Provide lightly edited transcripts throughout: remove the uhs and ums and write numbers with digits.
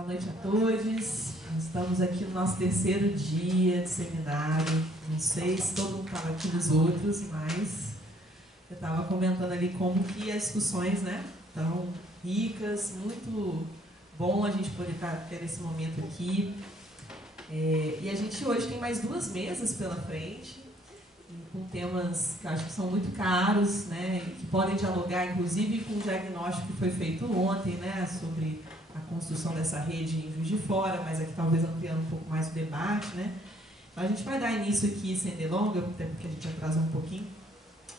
Boa noite a todos. Estamos aqui no nosso terceiro dia de seminário. Não sei se todo mundo estava aqui nos outros, mas eu estava comentando ali como que as discussões, né, estão ricas, muito bom a gente poder ter esse momento aqui. E a gente hoje tem mais duas mesas pela frente, com temas que eu acho que são muito caros, né, e que podem dialogar, inclusive, com o diagnóstico que foi feito ontem, né, sobre a construção dessa rede em Juiz de Fora, mas aqui talvez ampliando um pouco mais o debate, né. Então a gente vai dar início aqui, sem delonga, até porque a gente atrasou um pouquinho,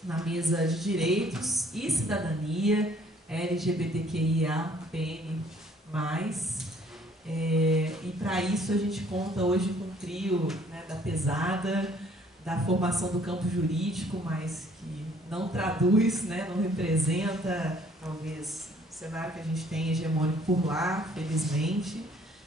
na mesa de Direitos e Cidadania, LGBTQIA+. E para isso a gente conta hoje com um trio, né, da pesada, da formação do campo jurídico, mas que não traduz, né, não representa, talvez, o cenário que a gente tem hegemônico por lá, felizmente.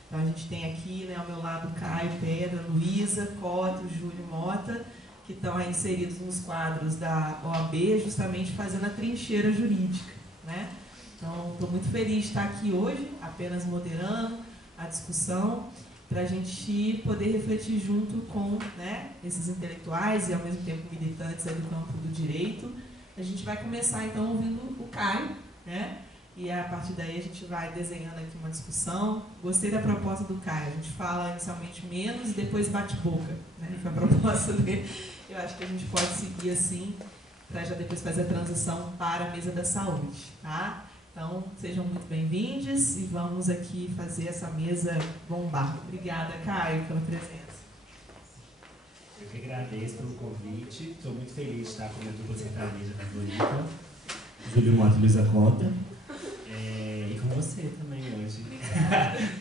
Então a gente tem aqui, né, ao meu lado, Caio, Pedra, Luísa, Cota, Júlio Mota, que estão aí inseridos nos quadros da OAB, justamente fazendo a trincheira jurídica, né? Então, estou muito feliz de estar aqui hoje, apenas moderando a discussão, para a gente poder refletir junto com, né, esses intelectuais e, ao mesmo tempo, militantes aí do campo do direito. A gente vai começar, então, ouvindo o Caio, né? E, a partir daí, a gente vai desenhando aqui uma discussão. Gostei da proposta do Caio. A gente fala inicialmente menos e depois bate-boca, né? Foi a proposta dele. Eu acho que a gente pode seguir assim, para já depois fazer a transição para a mesa da saúde, tá? Então, sejam muito bem-vindos e vamos aqui fazer essa mesa bombar. Obrigada, Caio, pela presença. Eu que agradeço pelo convite. Estou muito feliz de estar com a minha dupla sertaneja favorita, Júlio Mota e Luísa Cota. E com você também hoje,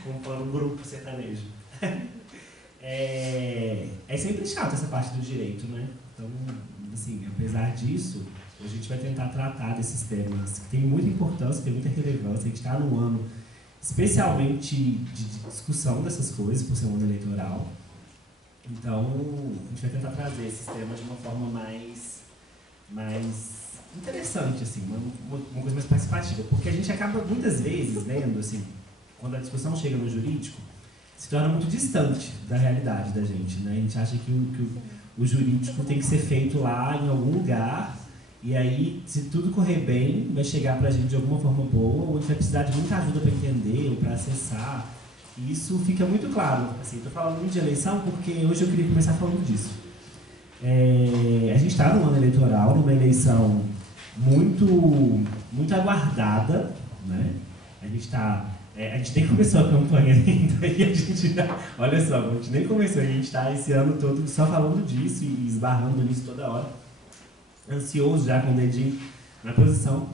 compondo um grupo sertanejo. É sempre chato essa parte do direito, né? Então, assim, apesar disso, a gente vai tentar tratar desses temas que têm muita importância, tem muita relevância. A gente está num ano especialmente de discussão dessas coisas, por ser um ano eleitoral. Então, a gente vai tentar trazer esses temas de uma forma mais interessante, assim, uma coisa mais participativa. Porque a gente acaba, muitas vezes, vendo, assim, quando a discussão chega no jurídico, se torna muito distante da realidade da gente, né? A gente acha que o jurídico tem que ser feito lá em algum lugar. E aí, se tudo correr bem, vai chegar pra gente de alguma forma boa, ou a gente vai precisar de muita ajuda para entender ou para acessar. E isso fica muito claro. Assim, estou falando muito de eleição porque hoje eu queria começar falando disso. A gente está num ano eleitoral, numa eleição muito aguardada, né? A gente nem começou a campanha ainda, e a gente já, olha só, a gente nem começou, a gente está esse ano todo só falando disso e esbarrando nisso toda hora. Ansioso já com o dedinho na posição.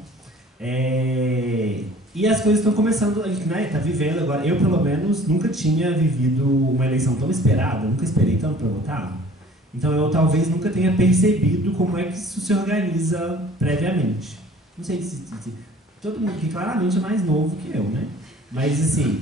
E as coisas estão começando, a gente, né, está vivendo agora. Eu, pelo menos, nunca tinha vivido uma eleição tão esperada, nunca esperei tanto para votar. Então, eu talvez nunca tenha percebido como é que isso se organiza previamente. Não sei se todo mundo aqui claramente é mais novo que eu, né? Mas, assim,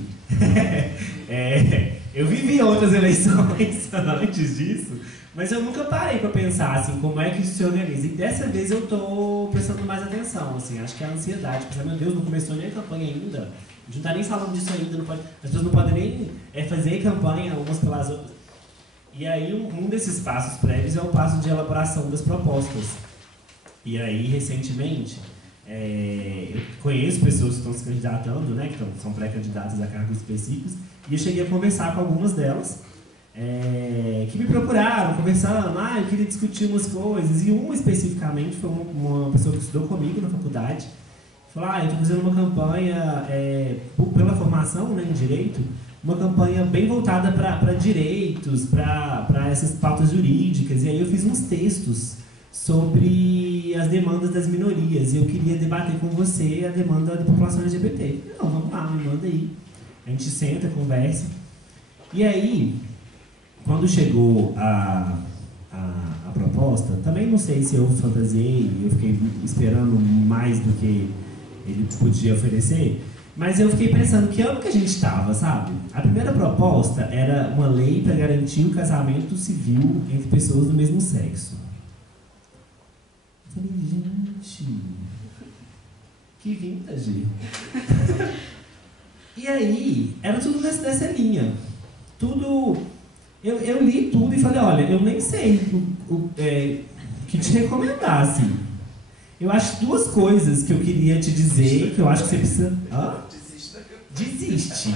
eu vivi outras eleições antes disso, mas eu nunca parei para pensar, assim, como é que isso se organiza. E dessa vez eu estou prestando mais atenção, assim, acho que é a ansiedade. Pensar, meu Deus, não começou nem a campanha ainda. A gente não está nem falando disso ainda, não pode, as pessoas não podem nem fazer campanha umas pelas outras. E aí, um desses passos prévios é o passo de elaboração das propostas. E aí, recentemente, eu conheço pessoas que estão se candidatando, né, que são pré-candidatas a cargos específicos, e eu cheguei a conversar com algumas delas, que me procuraram, conversando, eu queria discutir umas coisas, e uma especificamente foi uma pessoa que estudou comigo na faculdade, falou, eu estou fazendo uma campanha, pela formação, né, em Direito, uma campanha bem voltada para direitos, para essas pautas jurídicas, e aí eu fiz uns textos sobre as demandas das minorias, e eu queria debater com você a demanda da população LGBT. Não, vamos lá, me manda aí. A gente senta, conversa, e aí, quando chegou a proposta, também não sei se eu fantasiei, eu fiquei esperando mais do que ele podia oferecer, mas eu fiquei pensando que ano que a gente estava, sabe? A primeira proposta era uma lei para garantir o casamento civil entre pessoas do mesmo sexo. Eu falei, gente, que vintage. E aí, era tudo dessa linha. Tudo... Eu li tudo e falei, olha, eu nem sei o que te recomendar, assim. Eu acho duas coisas que eu queria te dizer, que eu acho que você precisa... Desiste.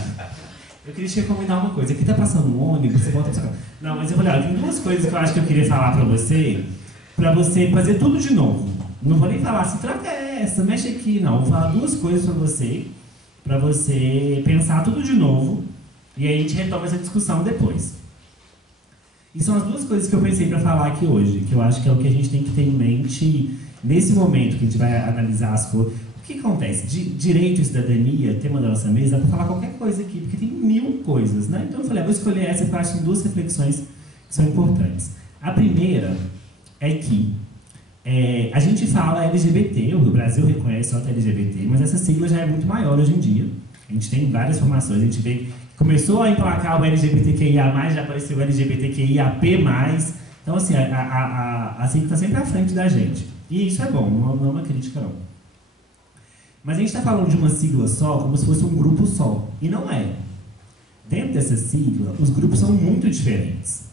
Eu queria te recomendar uma coisa. Aqui tá passando um ônibus, você volta pra sua casa. Não, mas eu falei, olha, tem duas coisas que eu acho que eu queria falar pra você fazer tudo de novo. Não vou nem falar assim, troca essa, mexe aqui, não. Vou falar duas coisas pra você pensar tudo de novo, e aí a gente retoma essa discussão depois. E são as duas coisas que eu pensei pra falar aqui hoje, que eu acho que é o que a gente tem que ter em mente nesse momento que a gente vai analisar as coisas. O que acontece? Direito e cidadania, tema da nossa mesa, dá pra falar qualquer coisa aqui, porque tem 1000 coisas, né? Então eu falei, vou escolher essa porque eu acho que tem duas reflexões que são importantes. A primeira é que a gente fala LGBT, o Brasil reconhece só LGBT, mas essa sigla já é muito maior hoje em dia. A gente tem várias formações, a gente vê que começou a emplacar o LGBTQIA+, já apareceu o LGBTQIAP+. Então, assim, a sigla está sempre à frente da gente. E isso é bom, não é uma crítica, não. Mas a gente está falando de uma sigla só, como se fosse um grupo só. E não é. Dentro dessa sigla, os grupos são muito diferentes.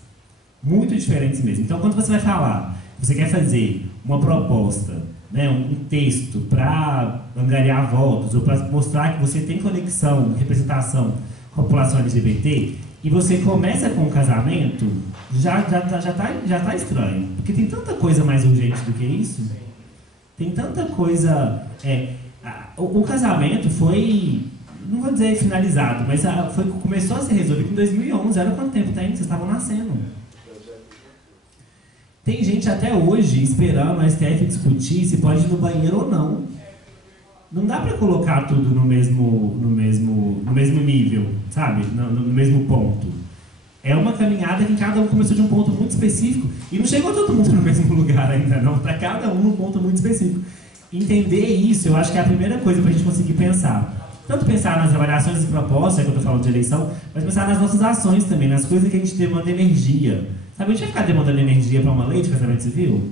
Muito diferentes mesmo. Então, quando você vai falar, você quer fazer uma proposta, né, um texto para angariar votos, ou para mostrar que você tem conexão, representação com a população LGBT, e você começa com o casamento, já tá estranho. Porque tem tanta coisa mais urgente do que isso. Tem tanta coisa... O casamento foi, não vou dizer finalizado, mas começou a ser resolvido em 2011. Olha quanto tempo tem, vocês estavam nascendo. Tem gente até hoje esperando a STF discutir se pode ir no banheiro ou não. Não dá para colocar tudo no mesmo nível, sabe? No mesmo ponto. É uma caminhada que cada um começou de um ponto muito específico e não chegou todo mundo no mesmo lugar ainda, não. Está cada um num ponto muito específico. Entender isso, eu acho que é a primeira coisa para a gente conseguir pensar. Tanto pensar nas avaliações e propostas, quando eu falo de eleição, mas pensar nas nossas ações também, nas coisas que a gente demanda energia. Sabe, a gente vai ficar demandando energia para uma lei de casamento civil?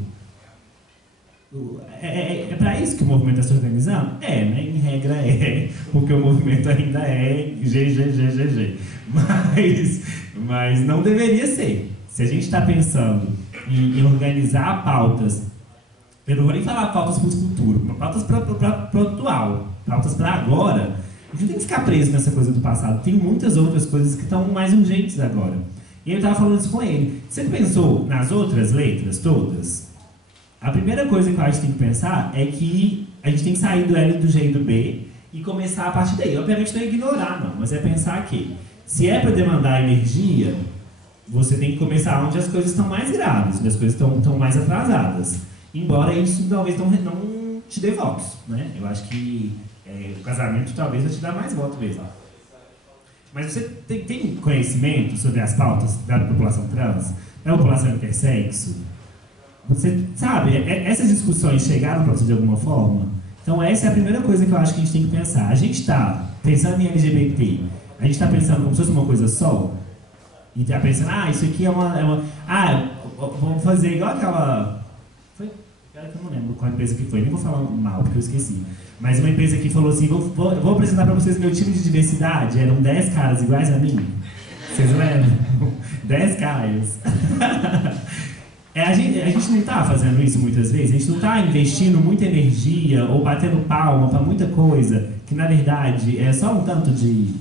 É para isso que o movimento está se organizando? Né? Em regra porque o movimento ainda é GGGGG. Mas não deveria ser. Se a gente está pensando em organizar pautas, eu não vou nem falar pautas para o futuro, mas pautas para o atual, pautas para agora, a gente não tem que ficar preso nessa coisa do passado. Tem muitas outras coisas que estão mais urgentes agora. E eu estava falando isso com ele. Você pensou nas outras letras todas? A primeira coisa que eu acho que tem que pensar é que a gente tem que sair do L, do G e do B e começar a partir daí. Obviamente não é ignorar, não, mas é pensar que se é para demandar energia, você tem que começar onde as coisas estão mais graves, onde as coisas estão mais atrasadas. Embora isso talvez não te dê votos, né? Eu acho que o casamento talvez vai te dar mais votos mesmo. Mas você tem conhecimento sobre as pautas da população trans, da população intersexo? Você sabe, essas discussões chegaram para você de alguma forma? Então essa é a primeira coisa que eu acho que a gente tem que pensar. A gente está pensando em LGBT, a gente está pensando como se fosse uma coisa só? E está pensando, isso aqui é uma... vamos fazer igual aquela... Foi? Cara que eu não lembro qual empresa que foi, nem vou falar mal porque eu esqueci. Mas uma empresa que falou assim, vou apresentar para vocês meu time de diversidade. Eram 10 caras iguais a mim. Vocês lembram? 10 caras. A gente não está fazendo isso muitas vezes, a gente não está investindo muita energia ou batendo palma para muita coisa, que na verdade é só um tanto de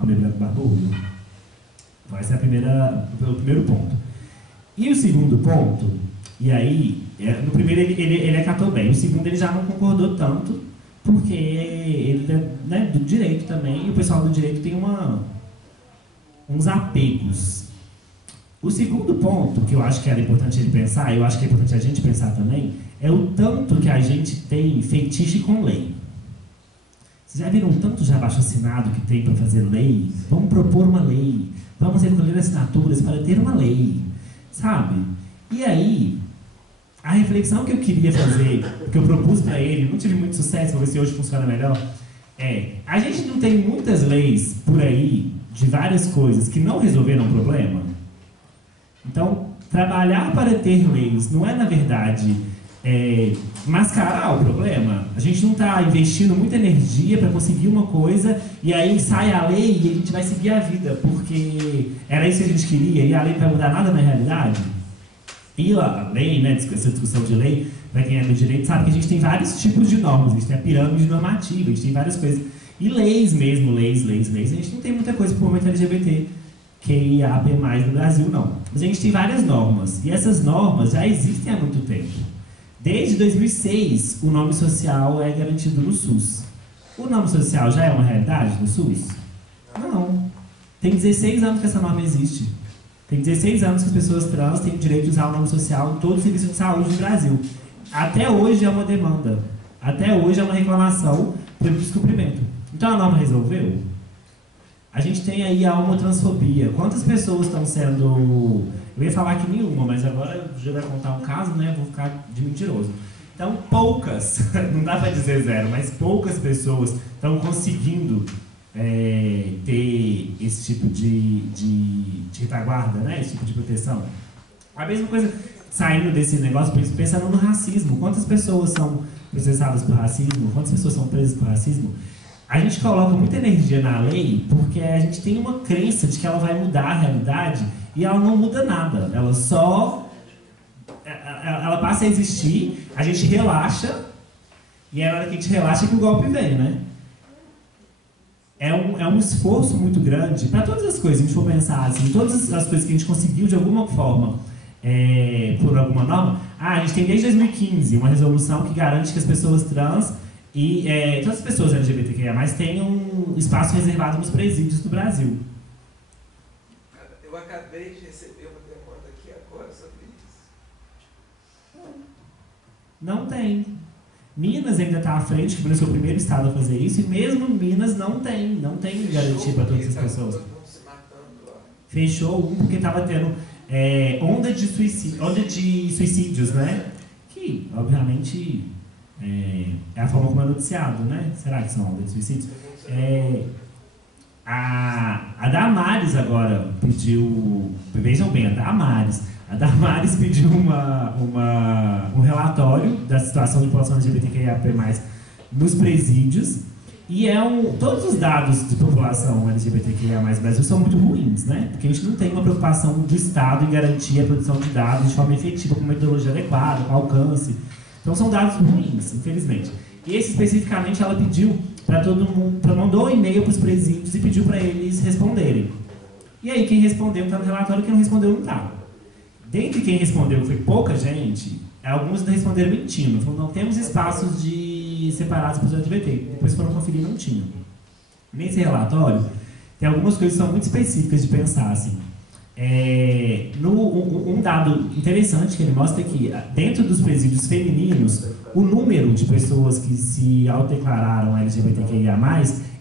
homem branco barbudo. Então esse é o primeiro ponto. E o segundo ponto, e aí, no primeiro ele acatou bem, o segundo ele já não concordou tanto, porque ele é do direito também, e o pessoal do direito tem uns apegos. O segundo ponto, que eu acho que era importante ele pensar, e eu acho que é importante a gente pensar também, é o tanto que a gente tem fetiche com lei. Vocês já viram o tanto de abaixo-assinado que tem para fazer lei? Vamos propor uma lei, vamos recolher assinaturas para ter uma lei, sabe? E aí, a reflexão que eu queria fazer, que eu propus para ele, não tive muito sucesso, vou ver se hoje funciona melhor, a gente não tem muitas leis por aí, de várias coisas, que não resolveram o problema? Então, trabalhar para ter leis não é, na verdade, mascarar o problema. A gente não está investindo muita energia para conseguir uma coisa e aí sai a lei e a gente vai seguir a vida, porque era isso que a gente queria e a lei não vai mudar nada na realidade. E a lei, né, essa discussão de lei, para quem é do direito sabe que a gente tem vários tipos de normas, a gente tem a pirâmide normativa, a gente tem várias coisas. E leis mesmo, leis, a gente não tem muita coisa por momento LGBT, QIAP+, no Brasil não. Mas a gente tem várias normas, e essas normas já existem há muito tempo. Desde 2006, o nome social é garantido no SUS. O nome social já é uma realidade no SUS? Não. Tem 16 anos que essa norma existe. Tem 16 anos que as pessoas trans têm o direito de usar o nome social em todo o serviço de saúde no Brasil. Até hoje é uma demanda. Até hoje é uma reclamação pelo descumprimento. Então a norma resolveu? A gente tem aí a homotransfobia. Quantas pessoas estão sendo... Eu ia falar que nenhuma, mas agora já vai contar um caso, né? Vou ficar de mentiroso. Então, poucas, não dá para dizer zero, mas poucas pessoas estão conseguindo ter esse tipo de retaguarda, né? Esse tipo de proteção. A mesma coisa, saindo desse negócio, pensando no racismo. Quantas pessoas são processadas por racismo? Quantas pessoas são presas por racismo? A gente coloca muita energia na lei porque a gente tem uma crença de que ela vai mudar a realidade e ela não muda nada. Ela só... Ela passa a existir, a gente relaxa e é na hora que a gente relaxa que o golpe vem, né? É um esforço muito grande para todas as coisas, se a gente for pensar assim, todas as coisas que a gente conseguiu de alguma forma, por alguma norma. A gente tem desde 2015 uma resolução que garante que as pessoas trans e todas as pessoas LGBTQIA+, tenham um espaço reservado nos presídios do Brasil. Eu acabei de receber uma demanda aqui agora sobre isso. Não tem. Minas ainda está à frente, que foi o primeiro estado a fazer isso, e mesmo Minas não tem garantia para todas as pessoas. Fechou um porque estava tendo onda de suicídios, né? Que, obviamente, é a forma como é noticiado, né? Será que são ondas de suicídios? A Damares agora pediu... Vejam bem, a Damares pediu um relatório da situação de população LGBTQIAP+, nos presídios, e todos os dados de população LGBTQIA+ no Brasil são muito ruins, né? Porque a gente não tem uma preocupação do Estado em garantir a produção de dados de forma efetiva, com uma metodologia adequada, com alcance. Então são dados ruins, infelizmente. E esse especificamente ela pediu para todo mundo, mandou um e-mail para os presídios e pediu para eles responderem. E aí quem respondeu está no relatório, quem não respondeu não está. Dentre quem respondeu, que foi pouca gente, alguns responderam mentindo. Falaram, não temos espaços separados para os LGBT. Depois foram conferir, não tinham. Nesse relatório, tem algumas coisas que são muito específicas de pensar. Assim. Um dado interessante que ele mostra é que, dentro dos presídios femininos, o número de pessoas que se autodeclararam LGBTQIA+,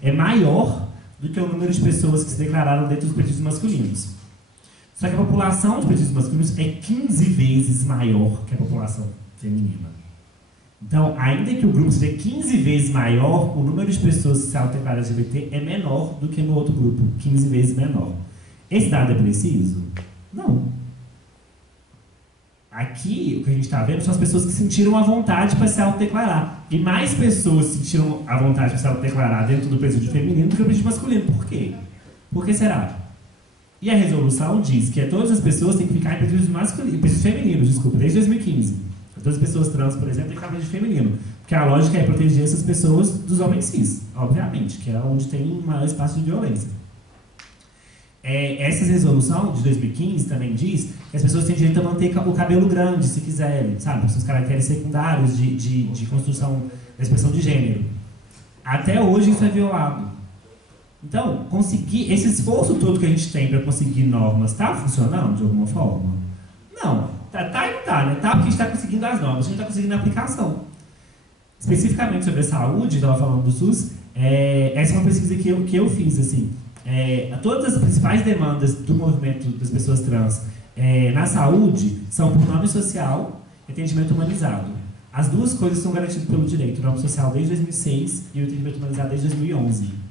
é maior do que o número de pessoas que se declararam dentro dos presídios masculinos. Só que a população de presídios masculinos é 15 vezes maior que a população feminina. Então, ainda que o grupo seja 15 vezes maior, o número de pessoas que se autodeclaram LGBT é menor do que no outro grupo, 15 vezes menor. Esse dado é preciso? Não. Aqui, o que a gente está vendo são as pessoas que sentiram a vontade para se autodeclarar. E mais pessoas sentiram a vontade para se autodeclarar dentro do presídio feminino do que no presídio masculino. Por quê? Por que será? E a resolução diz que todas as pessoas têm que ficar em presídios femininos, desde 2015. Todas as pessoas trans, por exemplo, têm que ficar em presídio feminino. Porque a lógica é proteger essas pessoas dos homens cis, obviamente, que é onde tem um maior espaço de violência. Essa resolução de 2015 também diz que as pessoas têm direito a manter o cabelo grande, se quiserem, sabe? São os caracteres secundários de construção da expressão de gênero. Até hoje isso é violado. Então, esse esforço todo que a gente tem para conseguir normas, está funcionando de alguma forma? Não. Tá e não tá, né? Tá porque a gente está conseguindo as normas, a gente está conseguindo a aplicação. Especificamente sobre a saúde, estava falando do SUS, essa é uma pesquisa que eu fiz, assim. Todas as principais demandas do movimento das pessoas trans na saúde são por nome social e atendimento humanizado. As duas coisas são garantidas pelo direito, o nome social desde 2006 e o atendimento humanizado desde 2011.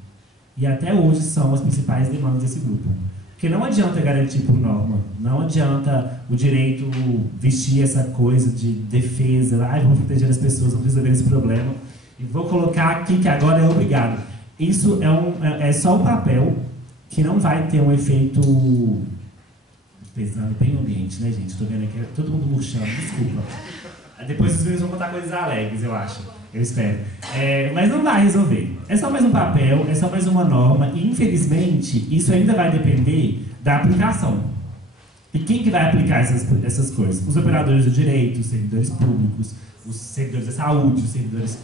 E até hoje são as principais demandas desse grupo. Porque não adianta garantir por norma, não adianta o direito vestir essa coisa de defesa, vamos proteger as pessoas, vamos resolver esse problema, e vou colocar aqui que agora é obrigado. Isso é só um papel que não vai ter um efeito... Pensando bem no ambiente, né, gente? Estou vendo aqui todo mundo murchando, desculpa. Depois os meninos vão contar coisas alegres, eu acho. Eu espero. Mas não vai resolver. É só mais um papel, é só mais uma norma. E, infelizmente, isso ainda vai depender da aplicação. E quem que vai aplicar essas coisas? Os direito, os servidores públicos, os servidores da saúde, os servidores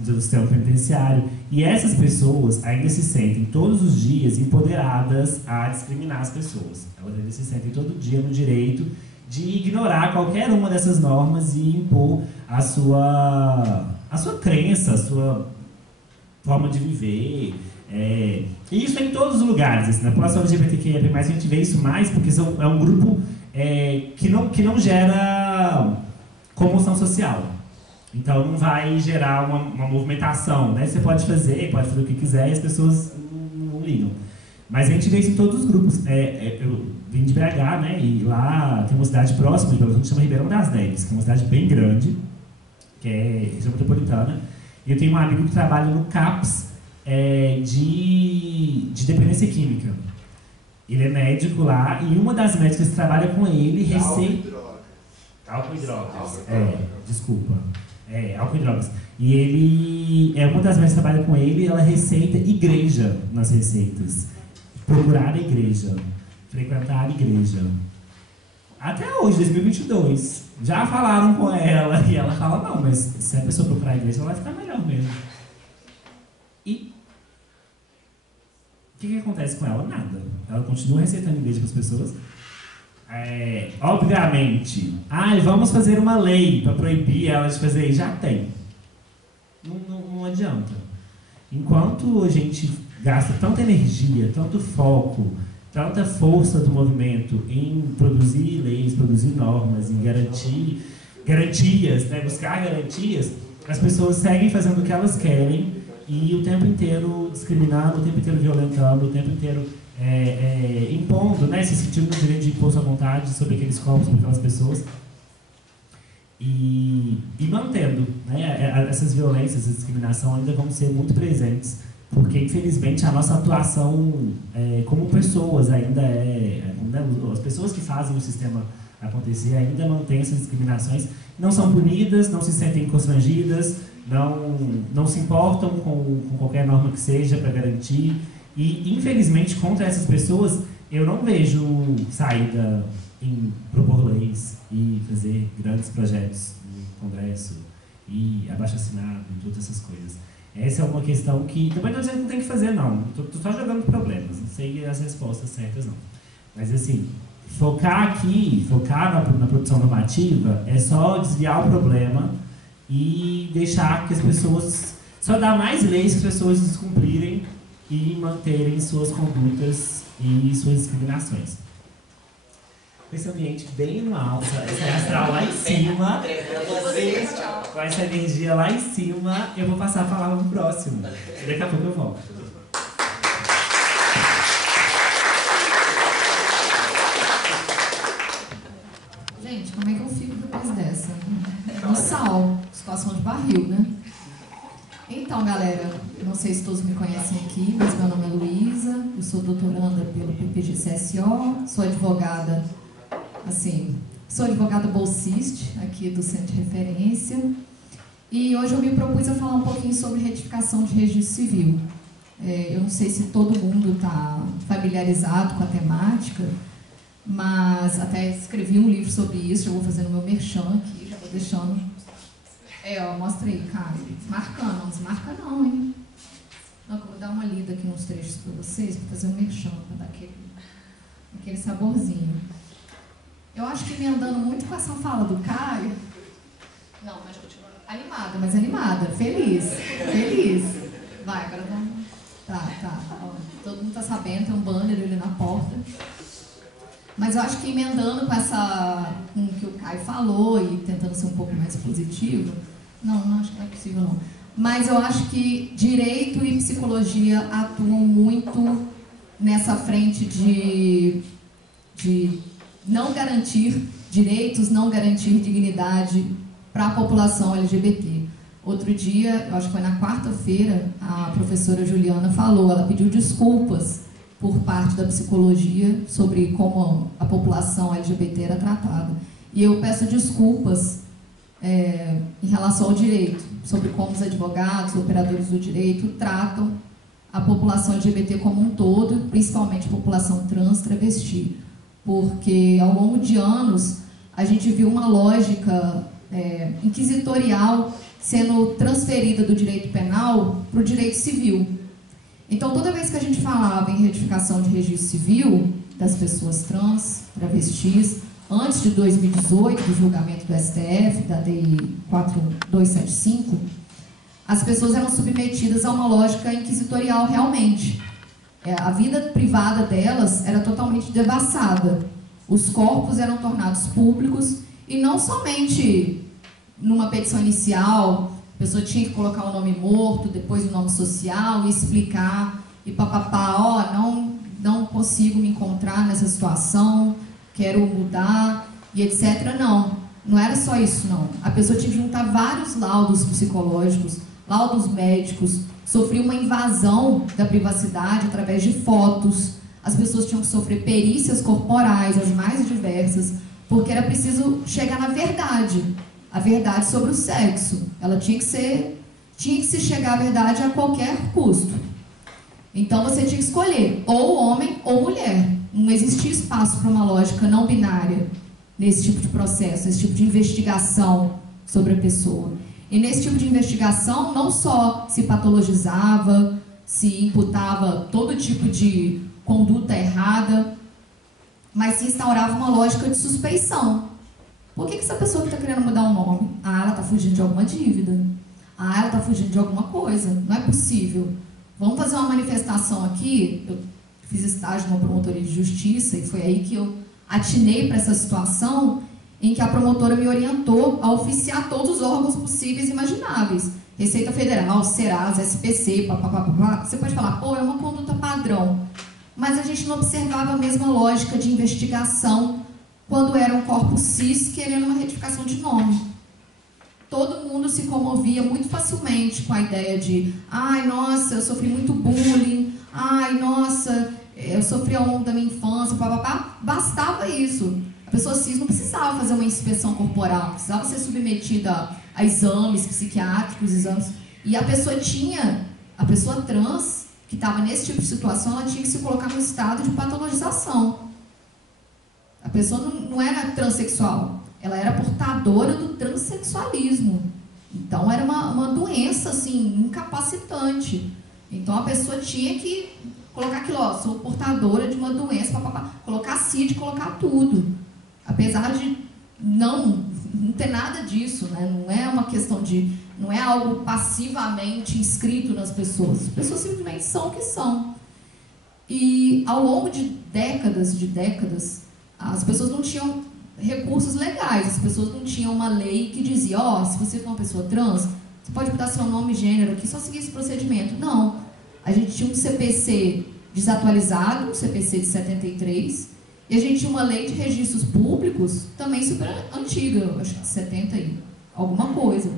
do sistema penitenciário. E essas pessoas ainda se sentem todos os dias empoderadas a discriminar as pessoas. Elas ainda se sentem todo dia no direito de ignorar qualquer uma dessas normas e impor a sua crença, a sua forma de viver. E isso é em todos os lugares. Assim, na população LGBTQIA+, a gente vê isso mais porque é um grupo que não gera comoção social. Então não vai gerar uma movimentação, né? Você pode fazer o que quiser e as pessoas não ligam. Mas a gente vê isso em todos os grupos. Eu vim de BH, né? E lá tem uma cidade próxima, que a gente chama Ribeirão das Neves, que é uma cidade bem grande, que é região metropolitana. E eu tenho um amigo que trabalha no CAPS de dependência química. Ele é médico lá e uma das médicas que trabalha com ele receita... Álcool e drogas. Desculpa. Álcool e drogas. E ele uma das médicas que trabalha com ele, ela receita igreja nas receitas. Procurar a igreja. Frequentar a igreja. Até hoje, 2022. Já falaram com ela e ela fala, não, mas se a pessoa procurar a igreja, ela vai ficar melhor mesmo. E o que acontece com ela? Nada. Ela continua receitando igreja para as pessoas. Obviamente, vamos fazer uma lei para proibir ela de fazer isso. Já tem. Não adianta. Enquanto a gente gasta tanta energia, tanto foco, tanta força do movimento em produzir leis, produzir normas, em garantias, né, buscar garantias, as pessoas seguem fazendo o que elas querem e o tempo inteiro discriminando, o tempo inteiro violentando, o tempo inteiro impondo, né, se sentindo no direito de impor sua vontade sobre aqueles corpos, sobre aquelas pessoas e mantendo, né, essas violências, essa discriminação ainda vão ser muito presentes, porque infelizmente a nossa atuação como pessoas ainda as pessoas que fazem o sistema acontecer ainda mantêm essas discriminações, não são punidas, não se sentem constrangidas, não se importam com qualquer norma que seja para garantir. E, infelizmente, contra essas pessoas, eu não vejo saída em propor leis e fazer grandes projetos no Congresso e abaixo-assinado e todas essas coisas. Essa é uma questão que também não tem que fazer, não. Estou só jogando problemas, não sei as respostas certas, não. Mas, assim, focar na produção normativa é só desviar o problema e deixar que as pessoas... Só dar mais leis para as pessoas descumprirem e manterem suas condutas e suas discriminações. Esse ambiente bem no alto, essa astral lá em cima, com essa energia lá em cima, eu vou passar a palavra pro próximo. Daqui a pouco eu volto. Gente, como é que eu fico depois dessa? No sal, situação de barril, né? Então, galera, não sei se todos me conhecem aqui, mas meu nome é Luísa, eu sou doutoranda pelo PPG-CSO, sou advogada, sou advogada bolsista aqui do Centro de Referência, e hoje eu me propus a falar um pouquinho sobre retificação de registro civil. Eu não sei se todo mundo está familiarizado com a temática, mas até escrevi um livro sobre isso, já vou fazendo meu merchan aqui, já vou deixando... mostra aí, cara. Desmarcando, não desmarca não, hein? Não, eu vou dar uma lida aqui nos trechos para vocês, para fazer um merchan, para dar aquele saborzinho. Eu acho que emendando muito com essa fala do Caio... Não, mas continua animada, mas animada. Feliz. Vai, agora vamos... Tá. Ó, todo mundo tá sabendo, tem um banner ali na porta. Mas eu acho que emendando com o que o Caio falou e tentando ser um pouco mais positivo... Não acho que não é possível, não. Mas eu acho que direito e psicologia atuam muito nessa frente de não garantir direitos, não garantir dignidade para a população LGBT. Outro dia, eu acho que foi na quarta-feira, a professora Juliana falou, ela pediu desculpas por parte da psicologia sobre como a população LGBT era tratada. E eu peço desculpas em relação ao direito, sobre como os advogados, operadores do direito tratam a população LGBT como um todo, principalmente a população trans, travesti, porque ao longo de anos a gente viu uma lógica inquisitorial sendo transferida do direito penal para o direito civil. Então, toda vez que a gente falava em retificação de registro civil das pessoas trans, travestis, antes de 2018, do julgamento do STF, da DI 4275, as pessoas eram submetidas a uma lógica inquisitorial realmente. A vida privada delas era totalmente devassada. Os corpos eram tornados públicos e não somente numa petição inicial, a pessoa tinha que colocar o nome morto, depois o nome social e explicar, e papapá, não consigo me encontrar nessa situação, quero mudar, e etc. Não era só isso, não. A pessoa tinha que juntar vários laudos psicológicos, laudos médicos, sofria uma invasão da privacidade através de fotos, as pessoas tinham que sofrer perícias corporais, as mais diversas, porque era preciso chegar na verdade, a verdade sobre o sexo. Ela tinha que se chegar à verdade a qualquer custo. Então você tinha que escolher ou homem ou mulher. Não existia espaço para uma lógica não binária nesse tipo de processo, nesse tipo de investigação sobre a pessoa. E nesse tipo de investigação não só se patologizava, se imputava todo tipo de conduta errada, mas se instaurava uma lógica de suspeição. Por que essa pessoa que está querendo mudar o nome? Ah, ela está fugindo de alguma dívida. Ah, ela está fugindo de alguma coisa. Não é possível. Vamos fazer uma manifestação aqui. Eu fiz estágio numa promotoria de justiça e foi aí que eu atinei para essa situação em que a promotora me orientou a oficiar todos os órgãos possíveis e imagináveis. Receita Federal, Serasa, SPC, papapá. Você pode falar, pô, é uma conduta padrão. Mas a gente não observava a mesma lógica de investigação quando era um corpo cis querendo uma retificação de nome. Todo mundo se comovia muito facilmente com a ideia de ai, nossa, eu sofri muito bullying, ai, nossa, eu sofri ao longo da minha infância, papapá. Bastava isso. A pessoa cis não precisava fazer uma inspeção corporal, não precisava ser submetida a exames psiquiátricos, exames. E a pessoa trans, que estava nesse tipo de situação, ela tinha que se colocar no estado de patologização. A pessoa não era transexual, ela era portadora do transexualismo. Então era uma doença assim, incapacitante. Então a pessoa tinha que colocar aquilo, ó, sou portadora de uma doença, colocar CID, colocar tudo. Apesar de não ter nada disso, né? Não é uma questão de, não é algo passivamente inscrito nas pessoas. As pessoas simplesmente são o que são. E ao longo de décadas, as pessoas não tinham recursos legais, as pessoas não tinham uma lei que dizia, ó, se você for uma pessoa trans, você pode botar seu nome e gênero aqui, só seguir esse procedimento. Não. A gente tinha um CPC desatualizado, um CPC de 73, e a gente tinha uma lei de registros públicos também super antiga, acho que de 70 e alguma coisa.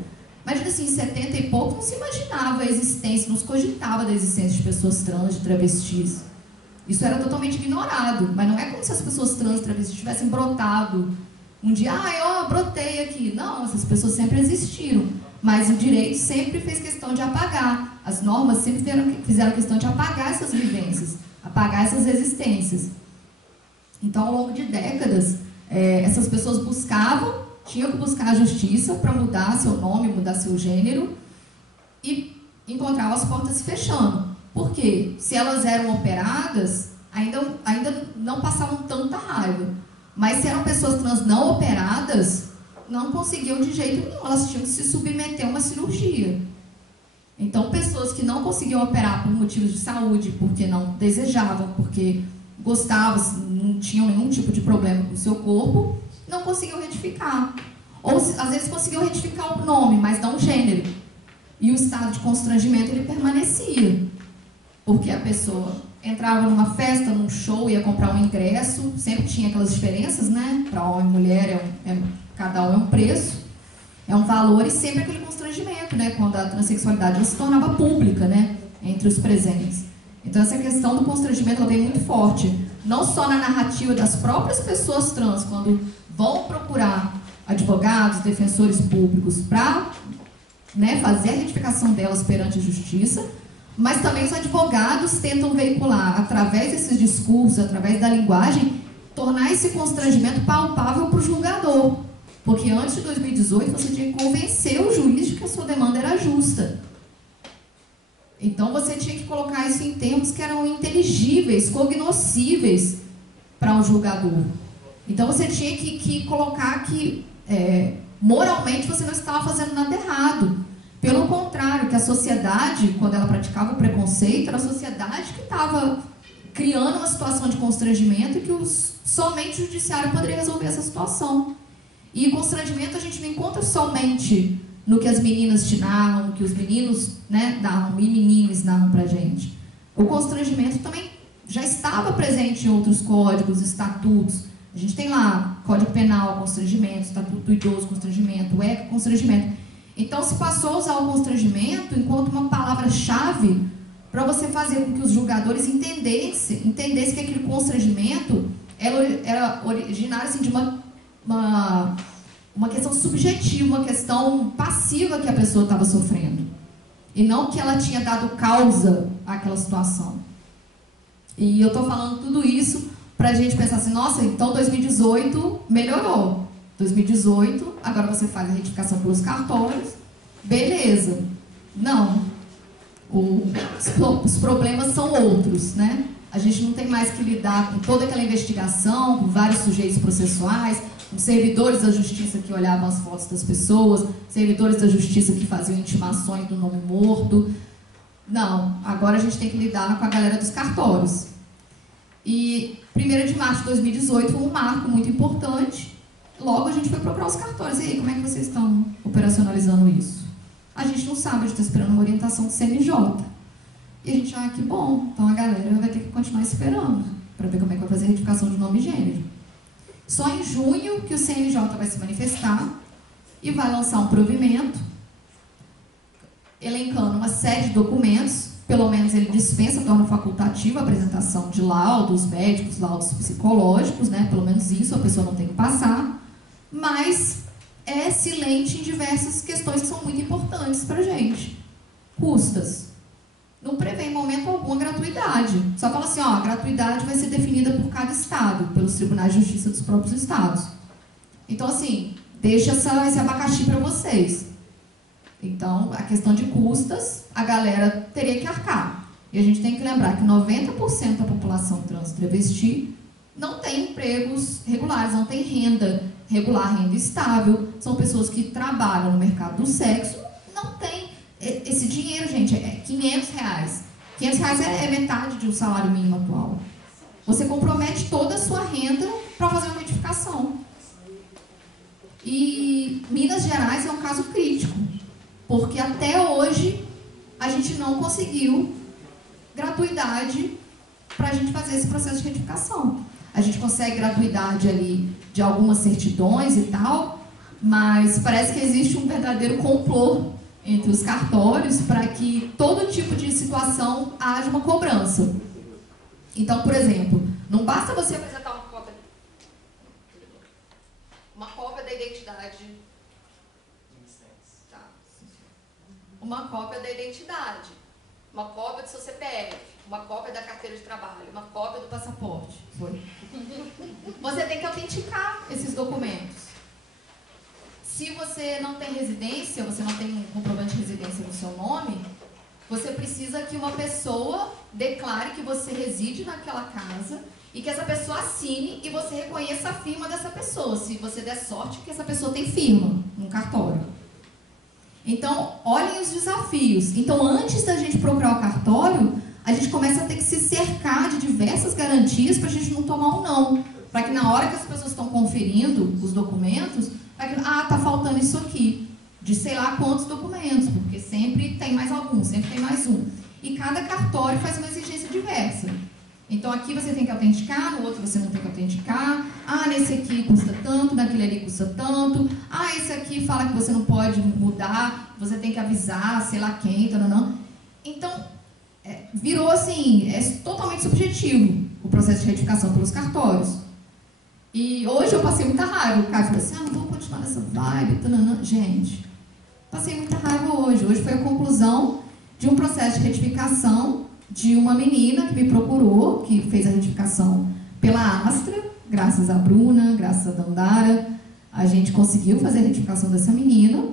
Imagina assim, em 70 e pouco não se imaginava a existência, não se cogitava da existência de pessoas trans, de travestis. Isso era totalmente ignorado, mas não é como se as pessoas trans e travestis tivessem brotado um dia, brotei aqui. Não, essas pessoas sempre existiram, mas o direito sempre fez questão de apagar. As normas sempre fizeram questão de apagar essas vivências, apagar essas existências. Então, ao longo de décadas, essas pessoas tinham que buscar a justiça para mudar seu nome, mudar seu gênero, e encontravam as portas se fechando. Por quê? Se elas eram operadas, ainda não passavam tanta raiva. Mas se eram pessoas trans não operadas, não conseguiam de jeito nenhum. Elas tinham que se submeter a uma cirurgia. Então, pessoas que não conseguiam operar por motivos de saúde, porque não desejavam, porque gostavam, não tinham nenhum tipo de problema com o seu corpo, não conseguiam retificar. Ou, às vezes, conseguiam retificar o nome, mas não o gênero. E o estado de constrangimento, ele permanecia. Porque a pessoa entrava numa festa, num show, ia comprar um ingresso, sempre tinha aquelas diferenças, né? Para homem e mulher, cada um é um preço, é um valor, e sempre aquele constrangimento, né? Quando a transexualidade ela se tornava pública, né? Entre os presentes. Então essa questão do constrangimento ela vem muito forte, não só na narrativa das próprias pessoas trans, quando vão procurar advogados, defensores públicos para, né, fazer a identificação delas perante a justiça, mas também os advogados tentam veicular, através desses discursos, através da linguagem, tornar esse constrangimento palpável para o julgador. Porque antes de 2018 você tinha que convencer o juiz de que a sua demanda era justa. Então você tinha que colocar isso em termos que eram inteligíveis, cognoscíveis para um julgador. Então você tinha que colocar que moralmente você não estava fazendo nada errado. Pelo contrário, que a sociedade, quando ela praticava o preconceito, era a sociedade que estava criando uma situação de constrangimento e que somente o judiciário poderia resolver essa situação. E constrangimento a gente não encontra somente no que as meninas te narram, no que os meninos, né, narram e meninas narram pra gente. O constrangimento também já estava presente em outros códigos, estatutos. A gente tem lá Código Penal, constrangimento, Estatuto do Idoso, constrangimento, ECA, constrangimento. Então se passou a usar o constrangimento enquanto uma palavra-chave para você fazer com que os julgadores entendessem que aquele constrangimento era originário assim, de uma questão subjetiva, uma questão passiva que a pessoa estava sofrendo. E não que ela tinha dado causa àquela situação. E eu estou falando tudo isso para a gente pensar assim, nossa, então 2018 melhorou. 2018, agora você faz a retificação pelos cartórios, beleza. Não. Os problemas são outros, né? A gente não tem mais que lidar com toda aquela investigação, com vários sujeitos processuais, com servidores da justiça que olhavam as fotos das pessoas, servidores da justiça que faziam intimações do nome morto. Não, agora a gente tem que lidar com a galera dos cartórios. E 1º de março de 2018 foi um marco muito importante. Logo a gente foi procurar os cartórios. E aí, como é que vocês estão operacionalizando isso? A gente não sabe, a gente está esperando uma orientação do CNJ. E a gente, que bom, então a galera vai ter que continuar esperando para ver como é que vai fazer a retificação de nome e gênero. Só em junho que o CNJ vai se manifestar e vai lançar um provimento elencando uma série de documentos, pelo menos ele dispensa, torna facultativa a apresentação de laudos médicos, laudos psicológicos, né? Pelo menos isso a pessoa não tem que passar, mas é silente em diversas questões que são muito importantes para a gente. Custas. Não prevê em momento algum a gratuidade. Só fala assim, a gratuidade vai ser definida por cada estado, pelos tribunais de justiça dos próprios estados. Então, assim, deixa esse abacaxi para vocês. Então, a questão de custas, a galera teria que arcar. E a gente tem que lembrar que 90% da população trans travesti não tem empregos regulares, não tem renda regular, renda estável. São pessoas que trabalham no mercado do sexo, não tem esse dinheiro, gente, é R$500. R$500 é metade de um salário mínimo atual. Você compromete toda a sua renda para fazer uma retificação. E Minas Gerais é um caso crítico, porque até hoje a gente não conseguiu gratuidade para a gente fazer esse processo de retificação. A gente consegue gratuidade ali de algumas certidões e tal, mas parece que existe um verdadeiro complô entre os cartórios para que todo tipo de situação haja uma cobrança. Então, por exemplo, não basta você apresentar uma cópia da identidade. Tá. Uma cópia da identidade, uma cópia do seu CPF, uma cópia da carteira de trabalho, uma cópia do passaporte. Foi. Você tem que autenticar esses documentos. Se você não tem residência, você não tem um comprovante de residência no seu nome, você precisa que uma pessoa declare que você reside naquela casa e que essa pessoa assine e você reconheça a firma dessa pessoa, se você der sorte que essa pessoa tem firma no cartório. Então, olhem os desafios. Então, antes da gente procurar o cartório, a gente começa a ter que se cercar de diversas garantias para a gente não tomar um não. Para que na hora que as pessoas estão conferindo os documentos, tá faltando isso aqui, de sei lá quantos documentos, porque sempre tem mais algum, sempre tem mais um. E cada cartório faz uma exigência diversa. Então aqui você tem que autenticar, no outro você não tem que autenticar. Ah, nesse aqui custa tanto, naquele ali custa tanto. Ah, esse aqui fala que você não pode mudar, você tem que avisar, sei lá quem, não. Então, virou assim, é totalmente subjetivo o processo de retificação pelos cartórios. E hoje eu passei muita raiva. O Caio falou assim, não vou continuar nessa vibe, Gente, passei muita raiva hoje. Hoje foi a conclusão de um processo de retificação de uma menina que me procurou, que fez a retificação pela Astra, graças a Bruna, graças a Dandara, a gente conseguiu fazer a retificação dessa menina,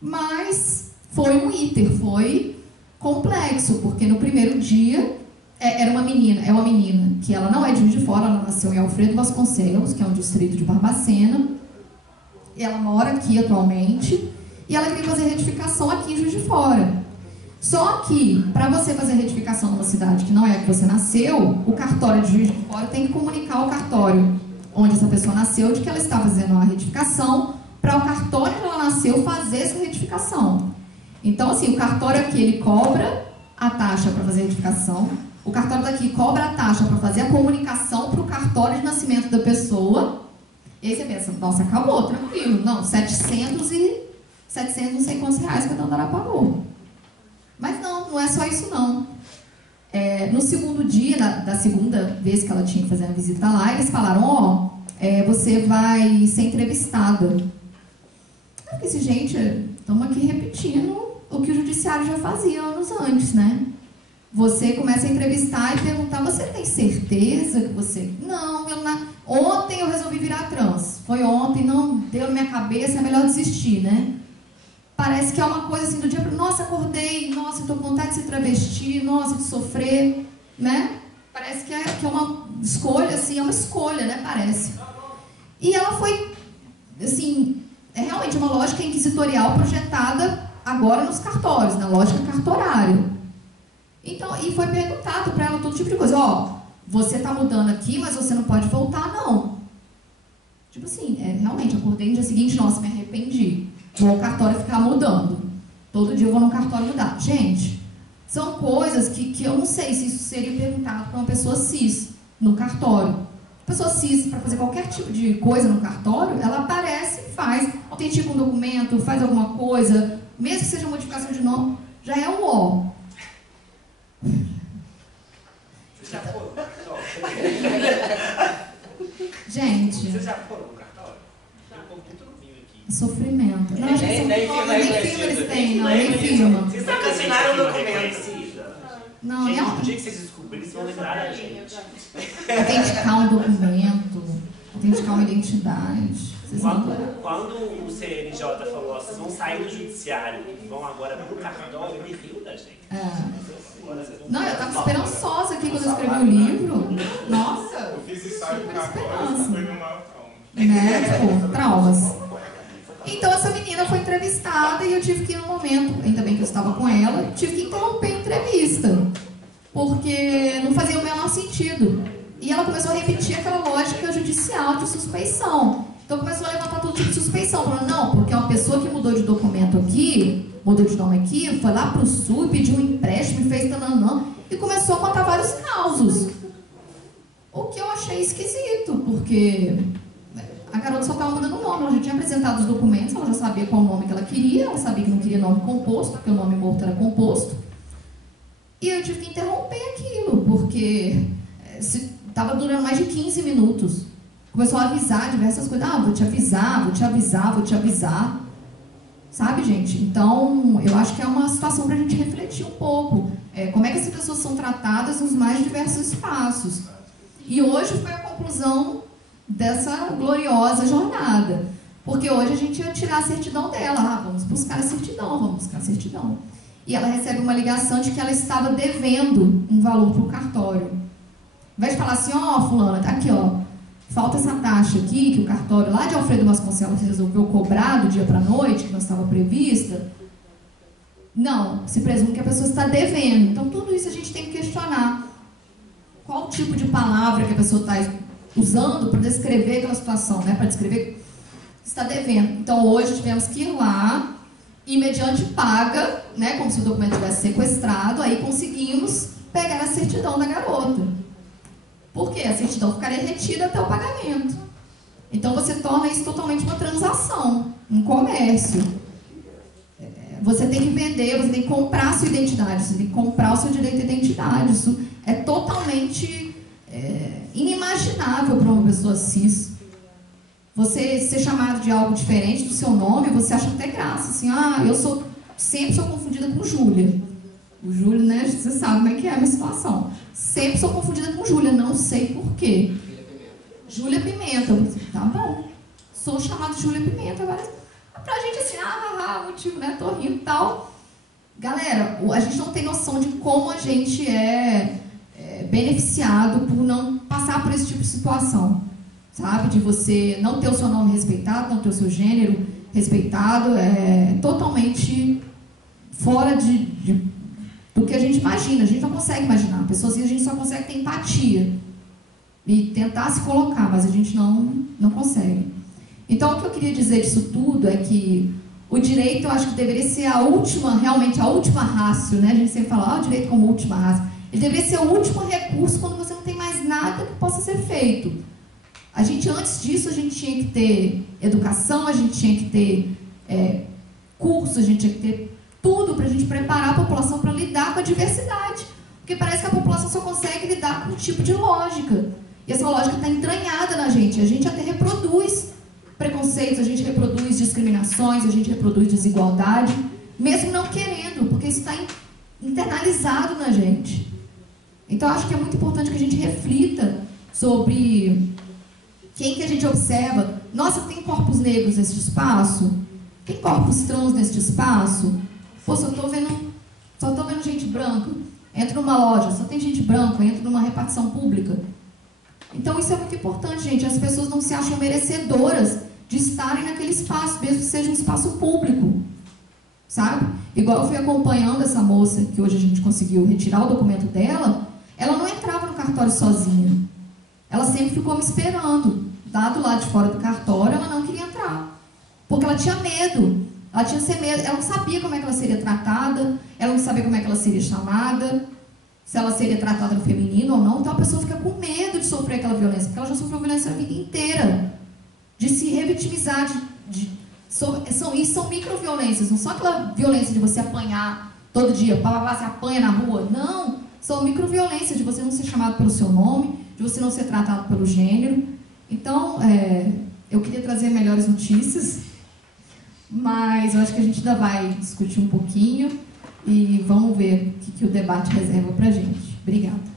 mas foi um iter, foi complexo, porque no primeiro dia, é uma menina que ela não é de Juiz de Fora, ela nasceu em Alfredo Vasconcelos, que é um distrito de Barbacena, ela mora aqui atualmente, e ela queria fazer retificação aqui em Juiz de Fora. Só que, para você fazer a retificação numa cidade que não é a que você nasceu, o cartório de Juiz de Fora tem que comunicar ao cartório onde essa pessoa nasceu de que ela está fazendo a retificação, para o cartório onde ela nasceu fazer essa retificação. Então, assim, o cartório aqui, ele cobra a taxa para fazer a retificação, o cartório daqui cobra a taxa para fazer a comunicação para o cartório de nascimento da pessoa, e aí você pensa, nossa, acabou, tranquilo. Não, 700 não sei quantos reais que a Dandara pagou. Mas não é só isso não. No segundo dia, da segunda vez que ela tinha que fazer a visita lá, eles falaram, você vai ser entrevistada. Eu fiquei assim, gente, estamos aqui repetindo o que o judiciário já fazia anos antes, né? Você começa a entrevistar e perguntar, você tem certeza que você... Não, ontem eu resolvi virar trans. Foi ontem, não deu na minha cabeça, é melhor desistir, né? Parece que é uma coisa assim do dia para... Nossa, acordei, nossa, estou com vontade de ser travesti, nossa, de sofrer, né? Parece que é uma escolha, assim, é uma escolha, né? Parece. E ela foi, assim, é realmente uma lógica inquisitorial projetada agora nos cartórios, na lógica cartorária. Então, e foi perguntado para ela todo tipo de coisa. Você está mudando aqui, mas você não pode voltar, não. Tipo assim, realmente, acordei no dia seguinte, nossa, me arrependi. Vou ao cartório ficar mudando. Todo dia eu vou no cartório mudar. Gente, são coisas que eu não sei se isso seria perguntado para uma pessoa cis no cartório. A pessoa cis, para fazer qualquer tipo de coisa no cartório, ela aparece e faz, autentica um documento, faz alguma coisa, mesmo que seja modificação de nome, já é um ó. Você já foi? Gente. Você já foi no cartório? Sofrimento. Não, acho que nem filme eles têm, não, nem filma. Vocês nunca assinaram o documento. Não, gente, não. no dia que vocês descobrirem, vocês vão lembrar da gente. Autenticar um documento, autenticar uma identidade. Quando o CNJ falou, vocês vão sair do judiciário e vão agora pro cartório, ele riu da gente. Não, eu tava esperançosa aqui quando eu escrevi o livro. Nossa! Eu fiz ensaio no cartório, foi meu maior trauma. Né? Tipo, traumas. Então essa menina foi entrevistada e eu tive que ir no momento, ainda bem que eu estava com ela, tive que interromper a entrevista, porque não fazia o menor sentido. E ela começou a repetir aquela lógica judicial de suspeição. Então começou a levantar todo tipo de suspeição, falando, não, porque é uma pessoa que mudou de documento aqui, mudou de nome aqui, foi lá pro Sul, pediu um empréstimo e fez tananã, e começou a contar vários causos. O que eu achei esquisito, porque a garota só estava mudando o nome, ela já tinha apresentado os documentos, ela já sabia qual nome que ela queria, ela sabia que não queria nome composto, porque o nome morto era composto. E eu tive que interromper aquilo, porque estava durando mais de 15 minutos. Começou a avisar diversas coisas. Vou te avisar, vou te avisar, vou te avisar. Sabe, gente? Então, eu acho que é uma situação para a gente refletir um pouco. Como é que essas pessoas são tratadas nos mais diversos espaços. E hoje foi a conclusão dessa gloriosa jornada. Porque hoje a gente ia tirar a certidão dela. Vamos buscar a certidão, vamos buscar a certidão. E ela recebe uma ligação de que ela estava devendo um valor para o cartório. Ao invés de falar assim, fulana, tá aqui, falta essa taxa aqui, que o cartório lá de Alfredo Vasconcelos resolveu cobrar do dia para a noite, que não estava prevista. Não, se presume que a pessoa está devendo. Então, tudo isso a gente tem que questionar. Qual tipo de palavra que a pessoa está usando para descrever aquela situação, né? Para descrever que está devendo. Então, hoje tivemos que ir lá e, mediante paga, né? Como se o documento tivesse sequestrado, aí conseguimos pegar a certidão da garota. Por quê? A certidão ficaria retida até o pagamento. Então você torna isso totalmente uma transação, um comércio. Você tem que vender, você tem que comprar a sua identidade, você tem que comprar o seu direito à identidade. Isso é totalmente inimaginável para uma pessoa cis. Você ser chamado de algo diferente do seu nome, você acha até graça. Assim, sempre sou confundida com Júlia. O Júlio, né, você sabe como é que é a minha situação. Sempre sou confundida com Júlia, não sei por quê. Júlia Pimenta. Tá bom. Sou chamada de Júlia Pimenta. Agora, pra gente assim, motivo, né, tô rindo e tal. Galera, a gente não tem noção de como a gente é beneficiado por não passar por esse tipo de situação. Sabe? De você não ter o seu nome respeitado, não ter o seu gênero respeitado. É totalmente fora do que a gente imagina. A gente não consegue imaginar. Pessoas assim, a gente só consegue ter empatia e tentar se colocar, mas a gente não consegue. Então, o que eu queria dizer disso tudo é que o direito, eu acho que deveria ser realmente a última ratio, né? A gente sempre fala, o direito como última ratio. Ele deveria ser o último recurso quando você não tem mais nada que possa ser feito. Antes disso, a gente tinha que ter educação, a gente tinha que ter curso, a gente tinha que ter tudo para a gente preparar a população para lidar com a diversidade. Porque parece que a população só consegue lidar com um tipo de lógica. E essa lógica está entranhada na gente. A gente até reproduz preconceitos, a gente reproduz discriminações, a gente reproduz desigualdade, mesmo não querendo, porque isso está internalizado na gente. Então, acho que é muito importante que a gente reflita sobre quem que a gente observa. Nossa, tem corpos negros nesse espaço? Tem corpos trans nesse espaço? Pô, só tô vendo gente branca. Entro numa loja, só tem gente branca, entro numa repartição pública. Então isso é muito importante, gente. As pessoas não se acham merecedoras de estarem naquele espaço, mesmo que seja um espaço público. Sabe? Igual eu fui acompanhando essa moça, que hoje a gente conseguiu retirar o documento dela, ela não entrava no cartório sozinha. Ela sempre ficou me esperando. Lá do lado de fora do cartório, ela não queria entrar. Porque ela tinha medo. Ela tinha medo. Ela não sabia como é que ela seria tratada, ela não sabia como é que ela seria chamada, se ela seria tratada no feminino ou não. Então a pessoa fica com medo de sofrer aquela violência, porque ela já sofreu violência a vida inteira. De se revitimizar, e são microviolências, não só aquela violência de você apanhar todo dia, você apanha na rua. Não, são microviolências de você não ser chamado pelo seu nome, de você não ser tratado pelo gênero. Então, eu queria trazer melhores notícias, mas eu acho que a gente ainda vai discutir um pouquinho e vamos ver o que o debate reserva pra gente. Obrigada.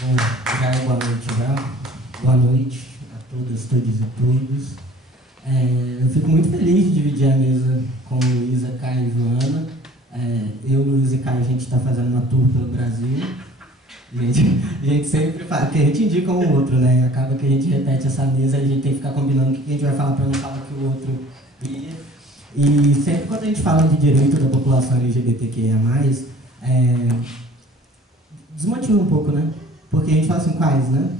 Bom, já boa noite já. Boa noite a todas, todos e todos. Eu fico muito feliz de dividir a mesa com Luísa, Caio e Joana. Eu, Luísa e Caio, a gente está fazendo uma tour pelo Brasil. A gente sempre fala, porque a gente indica um outro, né? Acaba que a gente repete essa mesa e a gente tem que ficar combinando o que a gente vai falar para não falar que o outro ia. E sempre quando a gente fala de direito da população LGBTQIA+, desmotiva um pouco, né? Porque a gente fala assim, quais, né?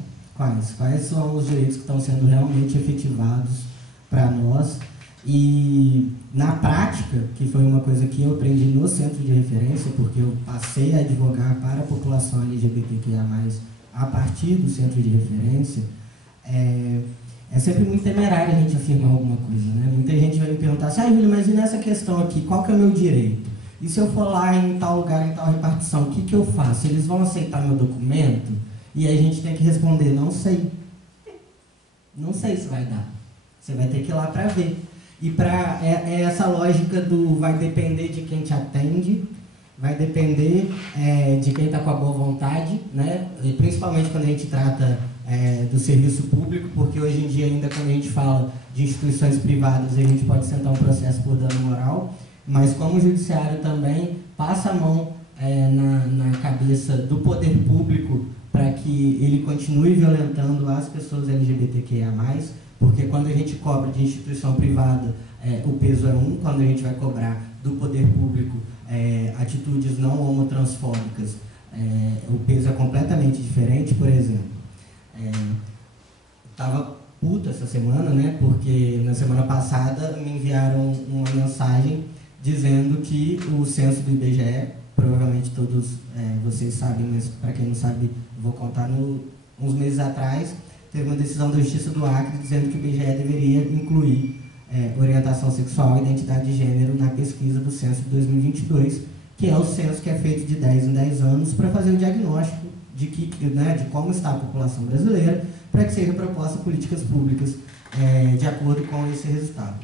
Quais são os direitos que estão sendo realmente efetivados para nós? E na prática, que foi uma coisa que eu aprendi no centro de referência, porque eu passei a advogar para a população LGBTQIA+, a partir do centro de referência, é sempre muito temerário a gente afirmar alguma coisa, né? Muita gente vai me perguntar assim, Júlio, mas e nessa questão aqui, qual que é o meu direito? E se eu for lá em tal lugar, em tal repartição, o que eu faço? Eles vão aceitar meu documento? E aí a gente tem que responder, não sei. Não sei se vai dar. Você vai ter que ir lá para ver. E essa lógica do vai depender de quem te atende, vai depender de quem está com a boa vontade, né? E principalmente quando a gente trata do serviço público, porque hoje em dia ainda quando a gente fala de instituições privadas, a gente pode sentar um processo por dano moral, mas como o judiciário também passa a mão na cabeça do poder público para que ele continue violentando as pessoas LGBTQIA+, porque quando a gente cobra de instituição privada, o peso é um, quando a gente vai cobrar do poder público atitudes não homotransfóbicas, o peso é completamente diferente. Por exemplo, estava puta essa semana, né? Porque na semana passada me enviaram uma mensagem dizendo que o censo do IBGE, provavelmente todos vocês sabem, mas para quem não sabe, vou contar, uns meses atrás, teve uma decisão da Justiça do Acre dizendo que o IBGE deveria incluir orientação sexual e identidade de gênero na pesquisa do censo de 2022, que é o censo que é feito de 10 em 10 anos para fazer o diagnóstico de como está a população brasileira, para que sejam propostas políticas públicas de acordo com esse resultado.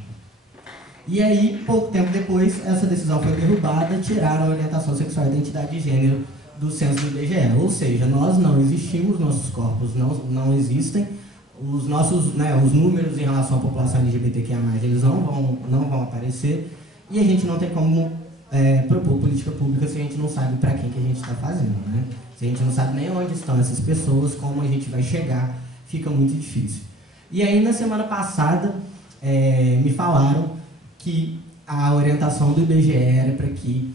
E aí, pouco tempo depois, essa decisão foi derrubada, tiraram a orientação sexual e identidade de gênero do censo do IBGE. Ou seja, nós não existimos, nossos corpos não existem, os nossos, os números em relação à população LGBTQIA+, eles não vão aparecer, e a gente não tem como propor política pública se a gente não sabe para quem que a gente está fazendo, né? Se a gente não sabe nem onde estão essas pessoas, como a gente vai chegar, fica muito difícil. E aí, na semana passada, me falaram que a orientação do IBGE era para que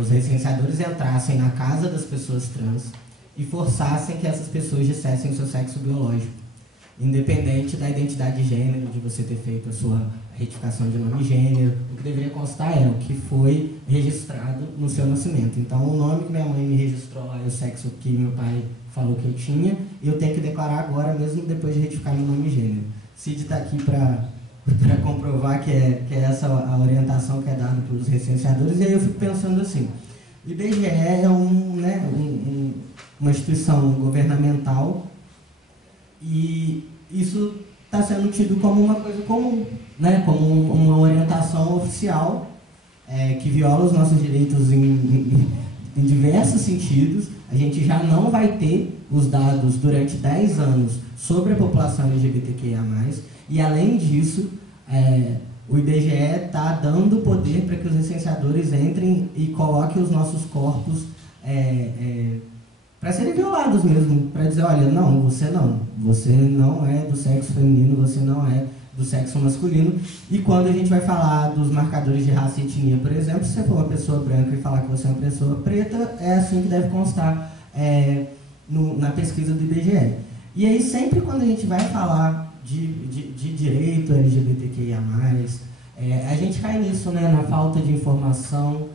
os recenseadores entrassem na casa das pessoas trans e forçassem que essas pessoas dissessem o seu sexo biológico, independente da identidade de gênero, de você ter feito a sua retificação de nome e gênero. O que deveria constar é o que foi registrado no seu nascimento. Então, o nome que minha mãe me registrou lá e o sexo que meu pai falou que eu tinha, eu tenho que declarar agora, mesmo depois de retificar meu nome e gênero. Cid está aqui para comprovar que é essa a orientação que é dada pelos recenseadores, e aí eu fico pensando assim, o IBGE é uma instituição governamental e isso está sendo tido como uma coisa comum, como uma orientação oficial que viola os nossos direitos em diversos sentidos. A gente já não vai ter os dados durante 10 anos sobre a população LGBTQIA+, e além disso, o IBGE está dando poder para que os licenciadores entrem e coloquem os nossos corpos para serem violados mesmo, para dizer, olha, não, você não é do sexo feminino, você não é do sexo masculino. E quando a gente vai falar dos marcadores de raça e etnia, por exemplo, se você for uma pessoa branca e falar que você é uma pessoa preta, é assim que deve constar na pesquisa do IBGE. E aí, sempre quando a gente vai falar de direito LGBTQIA+, a gente cai nisso, na falta de informação,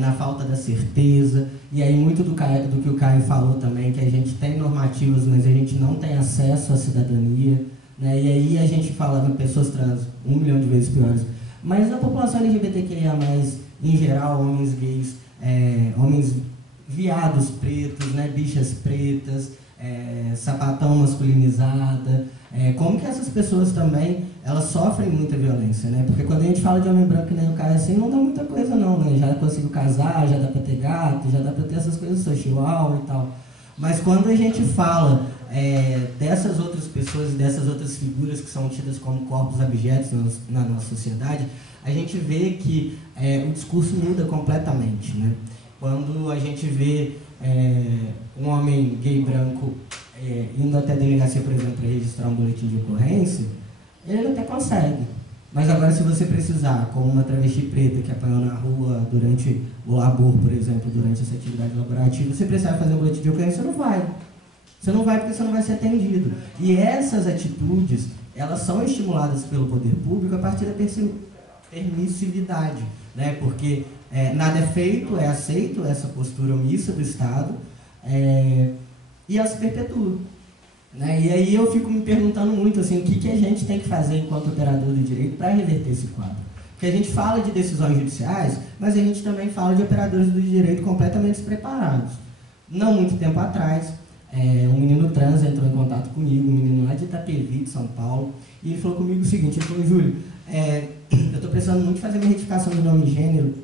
na falta da certeza, e aí muito do que o Caio falou também, que a gente tem normativas, mas a gente não tem acesso à cidadania, e aí a gente fala de pessoas trans 1 milhão de vezes piores, mas a população LGBTQIA+, em geral, homens gays, homens viados pretos, bichas pretas, sapatão masculinizada, como que essas pessoas também, elas sofrem muita violência, porque quando a gente fala de homem branco, nem o cara assim, não dá muita coisa não, já consigo casar, já dá pra ter gato, já dá pra ter essas coisas, sou chihuahua e tal, mas quando a gente fala dessas outras pessoas e dessas outras figuras que são tidas como corpos abjetos na nossa sociedade, a gente vê que o discurso muda completamente, Quando a gente vê um homem gay branco indo até a delegacia, por exemplo, para registrar um boletim de ocorrência, ele até consegue. Mas agora, se você precisar, como uma travesti preta que apanhou na rua durante o labor, por exemplo, durante essa atividade laborativa, você precisar fazer um boletim de ocorrência, você não vai. Você não vai porque você não vai ser atendido. E essas atitudes, elas são estimuladas pelo poder público a partir da permissividade, porque nada é feito, é aceito essa postura omissa do Estado, e ela se perpetua. E aí eu fico me perguntando muito assim, o que a gente tem que fazer enquanto operador do direito para reverter esse quadro. Porque a gente fala de decisões judiciais, mas a gente também fala de operadores do direito completamente despreparados. Não muito tempo atrás, um menino trans entrou em contato comigo, um menino lá de Itapevi, de São Paulo, e ele falou comigo o seguinte, ele falou, Júlio, eu estou precisando muito fazer minha retificação de nome e gênero,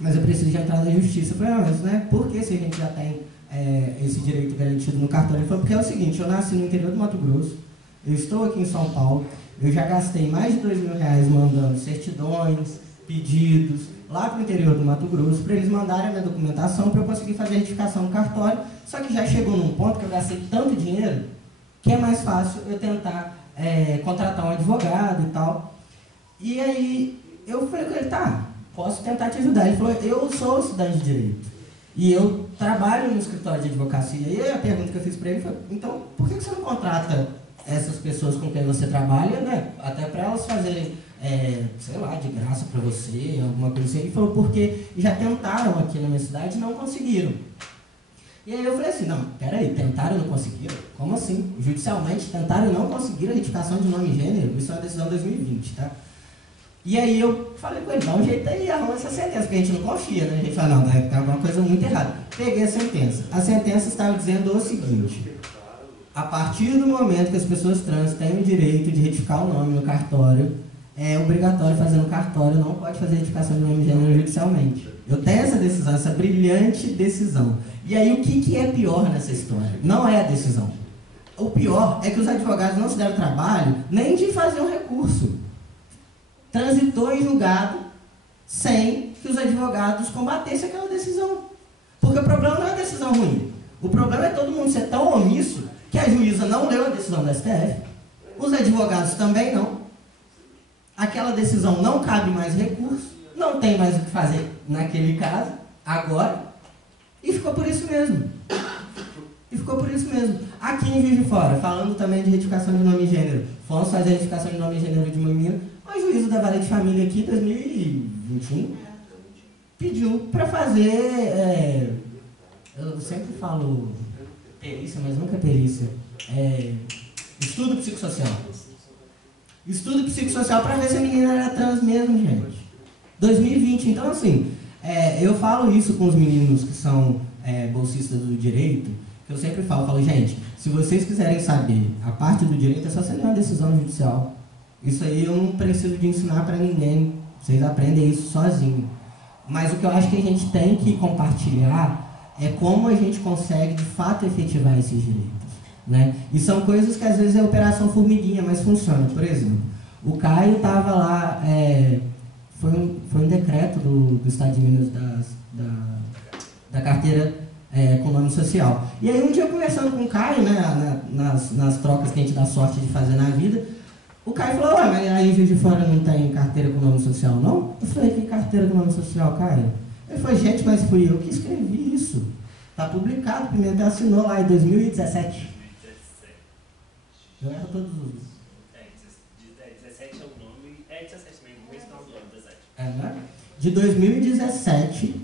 mas eu preciso de entrar na justiça. Eu falei, mas por que se a gente já tem esse direito garantido no cartório? Ele falou, porque é o seguinte, eu nasci no interior do Mato Grosso, eu estou aqui em São Paulo, eu já gastei mais de R$2.000 mandando certidões, pedidos, lá para o interior do Mato Grosso, para eles mandarem a minha documentação para eu conseguir fazer a retificação no cartório, só que já chegou num ponto que eu gastei tanto dinheiro que é mais fácil eu tentar contratar um advogado e tal. E aí eu falei com ele, tá, posso tentar te ajudar. Ele falou, eu sou estudante de Direito e eu trabalho no escritório de advocacia. E aí a pergunta que eu fiz para ele foi, então, por que você não contrata essas pessoas com quem você trabalha, até para elas fazerem sei lá, de graça para você, alguma coisa assim. Ele falou, porque já tentaram aqui na minha cidade e não conseguiram. E aí eu falei assim, não, peraí, tentaram e não conseguiram? Como assim? Judicialmente tentaram e não conseguiram a retificação de nome e gênero? Isso é uma decisão de 2020, tá? E aí eu falei com ele, dá um jeito aí, arruma essa sentença, porque a gente não confia, né? A gente fala, não, tá alguma coisa muito errada. Peguei a sentença. A sentença estava dizendo o seguinte: a partir do momento que as pessoas trans têm o direito de retificar o nome no cartório, é obrigatório fazer no cartório, não pode fazer retificação de nome e gênero judicialmente. Eu tenho essa decisão, essa brilhante decisão. E aí o que é pior nessa história? Não é a decisão. O pior é que os advogados não se deram trabalho nem de fazer um recurso. Transitou em julgado sem que os advogados combatessem aquela decisão. Porque o problema não é a decisão ruim. O problema é todo mundo ser tão omisso que a juíza não leu a decisão da STF, os advogados também não. Aquela decisão não cabe mais recurso, não tem mais o que fazer naquele caso, agora, e ficou por isso mesmo. Aqui em Juiz de Fora, falando também de retificação de nome e gênero, fomos fazer a retificação de nome e gênero de uma menina, o juízo da Vara de Família aqui, 2021, pediu para fazer, eu sempre falo perícia, mas nunca perícia, estudo psicossocial. Estudo psicossocial para ver se a menina era trans mesmo, gente. 2020, então assim, eu falo isso com os meninos que são bolsistas do direito, que eu sempre falo, gente, se vocês quiserem saber a parte do direito, é só você ler uma decisão judicial. Isso aí eu não preciso de ensinar para ninguém, vocês aprendem isso sozinhos. Mas o que eu acho que a gente tem que compartilhar é como a gente consegue de fato efetivar esses direitos, né? E são coisas que às vezes é operação formiguinha, mas funciona. Por exemplo, o Caio estava lá, foi um decreto do Estado de Minas da carteira com nome social. E aí um dia conversando com o Caio, né, nas trocas que a gente dá sorte de fazer na vida, o Caio falou, mas aí em Juiz de Fora não tem carteira com nome social, não? Eu falei, que carteira com nome social, Caio? Ele falou, gente, mas fui eu que escrevi isso. Está publicado, Pimentel assinou lá em 2017. Eu erro todos os... 17 é o nome... 17 mesmo, no final do ano, 17. Né? De 2017,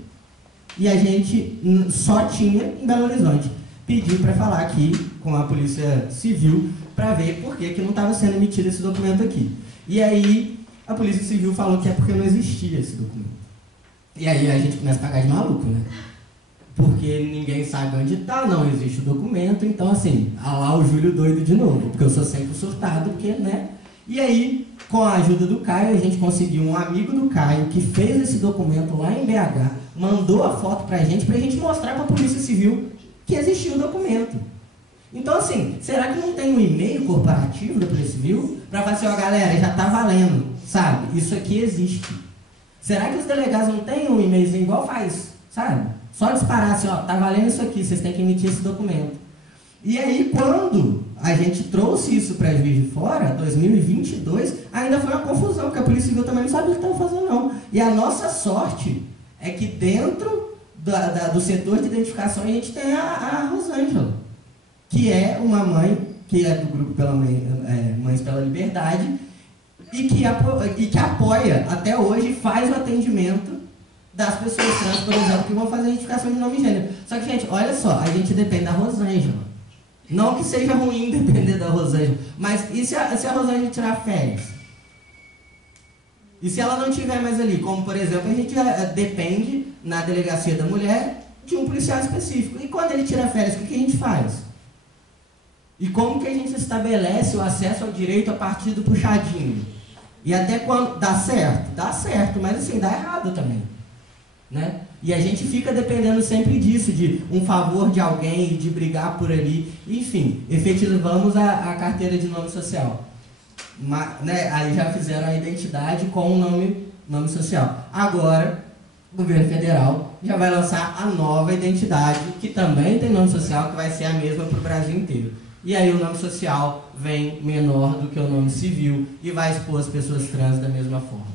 e a gente só tinha em Belo Horizonte. Pedi para falar aqui com a Polícia Civil para ver por que não estava sendo emitido esse documento aqui. E aí a Polícia Civil falou que é porque não existia esse documento. E aí a gente começa a pagar de maluco, né? Porque ninguém sabe onde está, não existe o documento, então assim, lá o Júlio doido de novo, porque eu sou sempre surtado, porque, né? E aí, com a ajuda do Caio, a gente conseguiu um amigo do Caio que fez esse documento lá em BH, mandou a foto pra gente mostrar para a Polícia Civil que existia o documento. Então assim, será que não tem um e-mail corporativo da Polícia Civil para falar assim, galera, já tá valendo, sabe? Isso aqui existe. Será que os delegados não têm um e-mailzinho igual faz, sabe? Só disparar assim, tá valendo isso aqui, vocês têm que emitir esse documento. E aí, quando a gente trouxe isso para Juiz de Fora, 2022, ainda foi uma confusão, porque a Polícia Civil também não sabia o que estava fazendo, não. E a nossa sorte é que dentro do setor de identificação a gente tem a Rosângela, que é uma mãe, que é do grupo Mães pela Liberdade, e que apoia, até hoje, faz o atendimento das pessoas trans, por exemplo, que vão fazer a identificação de nome e gênero. Só que, gente, olha só, a gente depende da Rosângela. Não que seja ruim depender da Rosângela, mas e se a Rosângela tirar férias? E se ela não estiver mais ali? Como, por exemplo, a gente depende, na delegacia da mulher, de um policial específico. E quando ele tira férias, o que a gente faz? E como que a gente estabelece o acesso ao direito a partir do puxadinho? E até quando... Dá certo, mas assim, dá errado também. Né? E a gente fica dependendo sempre disso, de um favor de alguém, de brigar por ali. Enfim, efetivamos a carteira de nome social. Né? Aí já fizeram a identidade com o nome social. Agora, o governo federal já vai lançar a nova identidade, que também tem nome social, que vai ser a mesma para o Brasil inteiro. E aí o nome social vem menor do que o nome civil e vai expor as pessoas trans da mesma forma.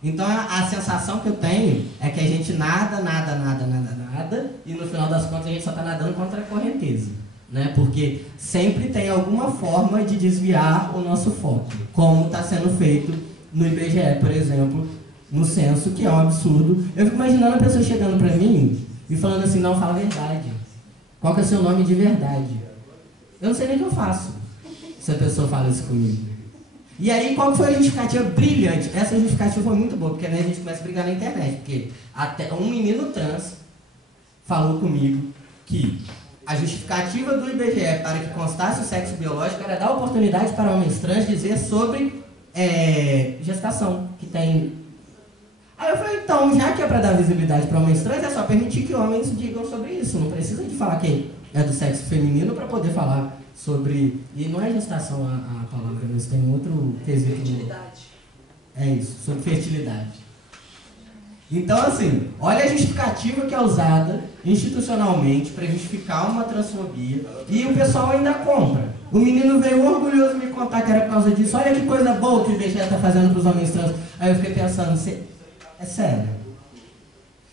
Então a sensação que eu tenho é que a gente nada, e no final das contas a gente só está nadando contra a correnteza, né? Porque sempre tem alguma forma de desviar o nosso foco, como está sendo feito no IBGE, por exemplo, no censo, que é um absurdo. Eu fico imaginando a pessoa chegando pra mim e falando assim, não, fala a verdade. Qual que é o seu nome de verdade? Eu não sei nem o que eu faço se a pessoa fala isso comigo. E aí, qual que foi a justificativa brilhante? Essa justificativa foi muito boa, porque né, a gente começa a brigar na internet. Porque até um menino trans falou comigo que a justificativa do IBGE para que constasse o sexo biológico era dar oportunidade para homens trans dizer sobre gestação, que tem... Aí eu falei, então, já que é para dar visibilidade para homens trans, é só permitir que homens digam sobre isso. Não precisa de falar que é do sexo feminino para poder falar sobre... E não é gestação a palavra, mas tem outro quesito. Fertilidade. É isso, sobre fertilidade. Então, assim, olha a justificativa que é usada institucionalmente para justificar uma transfobia e o pessoal ainda compra. O menino veio orgulhoso me contar que era por causa disso. Olha que coisa boa que o IBGE está fazendo para os homens trans. Aí eu fiquei pensando, é sério?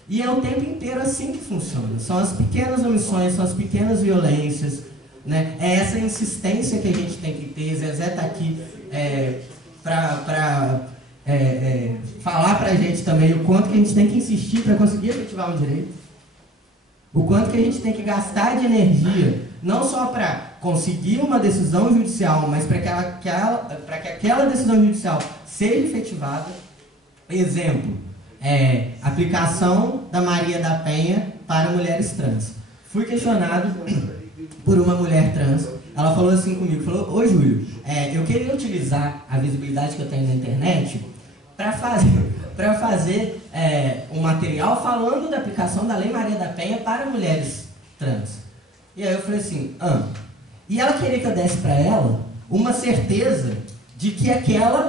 E é o tempo inteiro assim que funciona. São as pequenas omissões, são as pequenas violências, né? É essa insistência que a gente tem que ter. Zezé está aqui para falar pra gente também o quanto que a gente tem que insistir para conseguir efetivar um direito. O quanto que a gente tem que gastar de energia, não só para conseguir uma decisão judicial, mas para que aquela decisão judicial seja efetivada. Exemplo, aplicação da Maria da Penha para mulheres trans. Fui questionado por uma mulher trans. Ela falou assim comigo, falou, ô Júlio, eu queria utilizar a visibilidade que eu tenho na internet para fazer um material falando da aplicação da Lei Maria da Penha para mulheres trans. E aí eu falei assim, e ela queria que eu desse para ela uma certeza de que aquela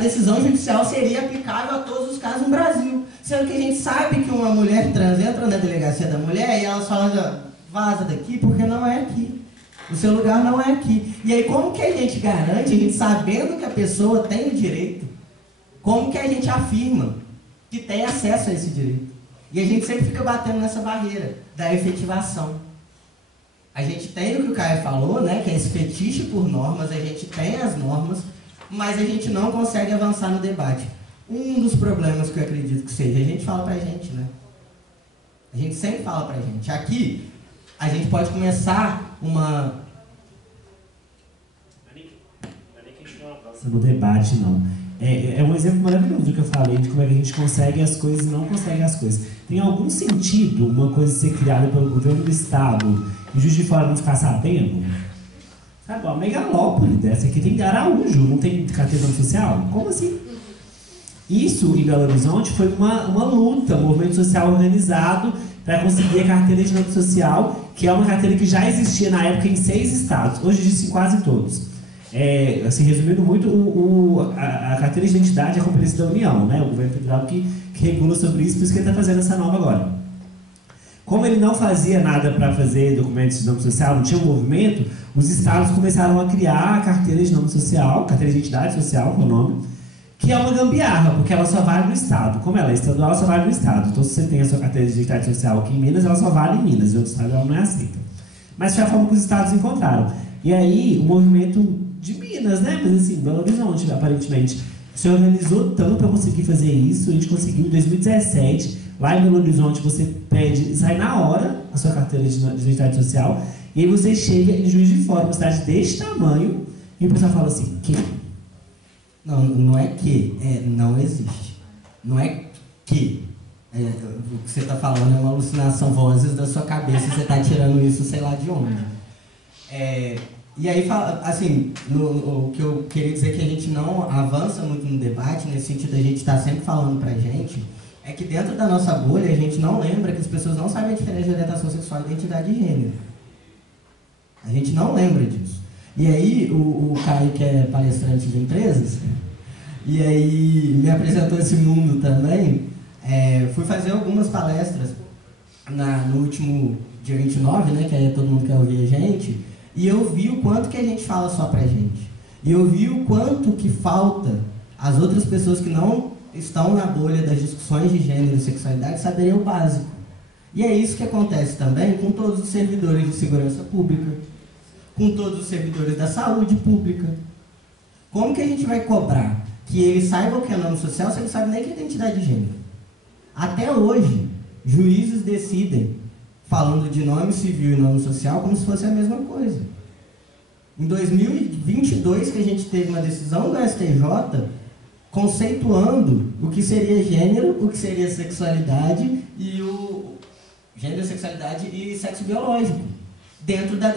decisão judicial seria aplicável a todos os casos no Brasil. Sendo que a gente sabe que uma mulher trans entra na delegacia da mulher e ela fala, vaza daqui porque não é aqui. O seu lugar não é aqui. E aí como que a gente garante, a gente sabendo que a pessoa tem o direito, como que a gente afirma que tem acesso a esse direito? E a gente sempre fica batendo nessa barreira da efetivação. A gente tem o que o Caio falou, né, que é esse fetiche por normas, a gente tem as normas, mas a gente não consegue avançar no debate. Um dos problemas que eu acredito que seja, a gente fala pra gente, né? A gente sempre fala pra gente. Aqui, a gente pode começar uma... Não é nem que a gente não avança no debate, não. É um exemplo maravilhoso do que eu falei, de como é que a gente consegue as coisas e não consegue as coisas. Tem algum sentido uma coisa ser criada pelo governo do Estado e Juiz de Fora não ficar sabendo? Sabe, uma megalópole dessa aqui tem Araújo, não tem carteira social? Como assim? Isso, em Belo Horizonte, foi uma luta, um movimento social organizado para conseguir a carteira de nome social, que é uma carteira que já existia na época em 6 estados, hoje existe em quase todos. Assim, resumindo muito, a carteira de identidade é a competência da União, né? O governo federal que regula sobre isso, por isso que ele está fazendo essa nova agora. Como ele não fazia nada para fazer documentos de nome social, não tinha um movimento, os estados começaram a criar a carteira de nome social, carteira de identidade social, que é o nome, que é uma gambiarra, porque ela só vale no estado. Como ela é estadual, ela só vale no estado. Então, se você tem a sua carteira de identidade social aqui em Minas, ela só vale em Minas, e outro estado ela não é aceita. Mas foi a forma que os estados encontraram. E aí, o movimento de Minas, né? Mas assim, Belo Horizonte, aparentemente, se organizou tanto para conseguir fazer isso. A gente conseguiu em 2017. Lá em Belo Horizonte, você pede, sai na hora a sua carteira de identidade social, e aí você chega em Juiz de Fora, uma cidade deste tamanho, e o pessoal fala assim, que? Não é que, não existe. Não é que. O que você está falando é uma alucinação, vozes da sua cabeça, você está tirando isso sei lá de onde. E aí, assim, o que eu queria dizer que a gente não avança muito no debate, nesse sentido de a gente estar sempre falando pra gente, é que dentro da nossa bolha a gente não lembra que as pessoas não sabem a diferença de orientação sexual e identidade de gênero. A gente não lembra disso. E aí, o Caio, que é palestrante de empresas, e aí me apresentou esse mundo também, fui fazer algumas palestras no último dia 29, né, que aí todo mundo quer ouvir a gente, e eu vi o quanto que a gente fala só pra gente. E eu vi o quanto que falta as outras pessoas que não estão na bolha das discussões de gênero e sexualidade saberem o básico. E é isso que acontece também com todos os servidores de segurança pública, com todos os servidores da saúde pública. Como que a gente vai cobrar que ele saiba o que é nome social se ele sabe nem que é identidade de gênero. Até hoje, juízes decidem falando de nome civil e nome social como se fosse a mesma coisa. Em 2022, que a gente teve uma decisão do STJ conceituando o que seria gênero, o que seria sexualidade e o gênero, sexualidade e sexo biológico, dentro da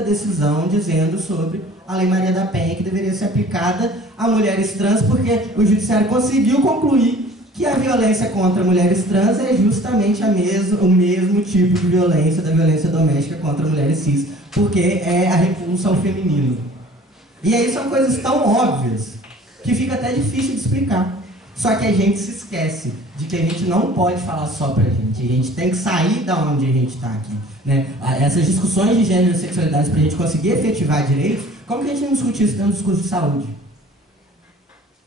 decisão dizendo sobre a Lei Maria da Penha, que deveria ser aplicada a mulheres trans, porque o judiciário conseguiu concluir que a violência contra mulheres trans é justamente o mesmo tipo de violência da violência doméstica contra mulheres cis, porque é a repulsa ao feminino. E aí são coisas tão óbvias que fica até difícil de explicar. Só que a gente se esquece de que a gente não pode falar só pra gente. A gente tem que sair da onde a gente está aqui, né? Essas discussões de gênero e sexualidade, pra gente conseguir efetivar direitos, como que a gente não discute isso dentro do discurso de saúde?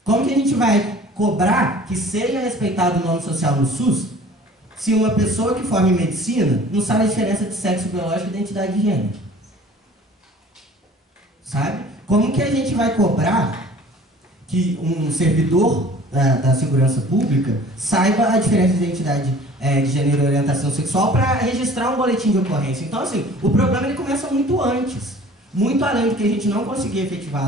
Como que a gente vai cobrar que seja respeitado o nome social no SUS se uma pessoa que forma em medicina não sabe a diferença de sexo biológico e identidade de gênero? Sabe? Como que a gente vai cobrar que um servidor da segurança pública saiba a diferença de identidade de gênero e orientação sexual para registrar um boletim de ocorrência? Então, assim, o problema ele começa muito antes. Muito além do que a gente não conseguir efetivar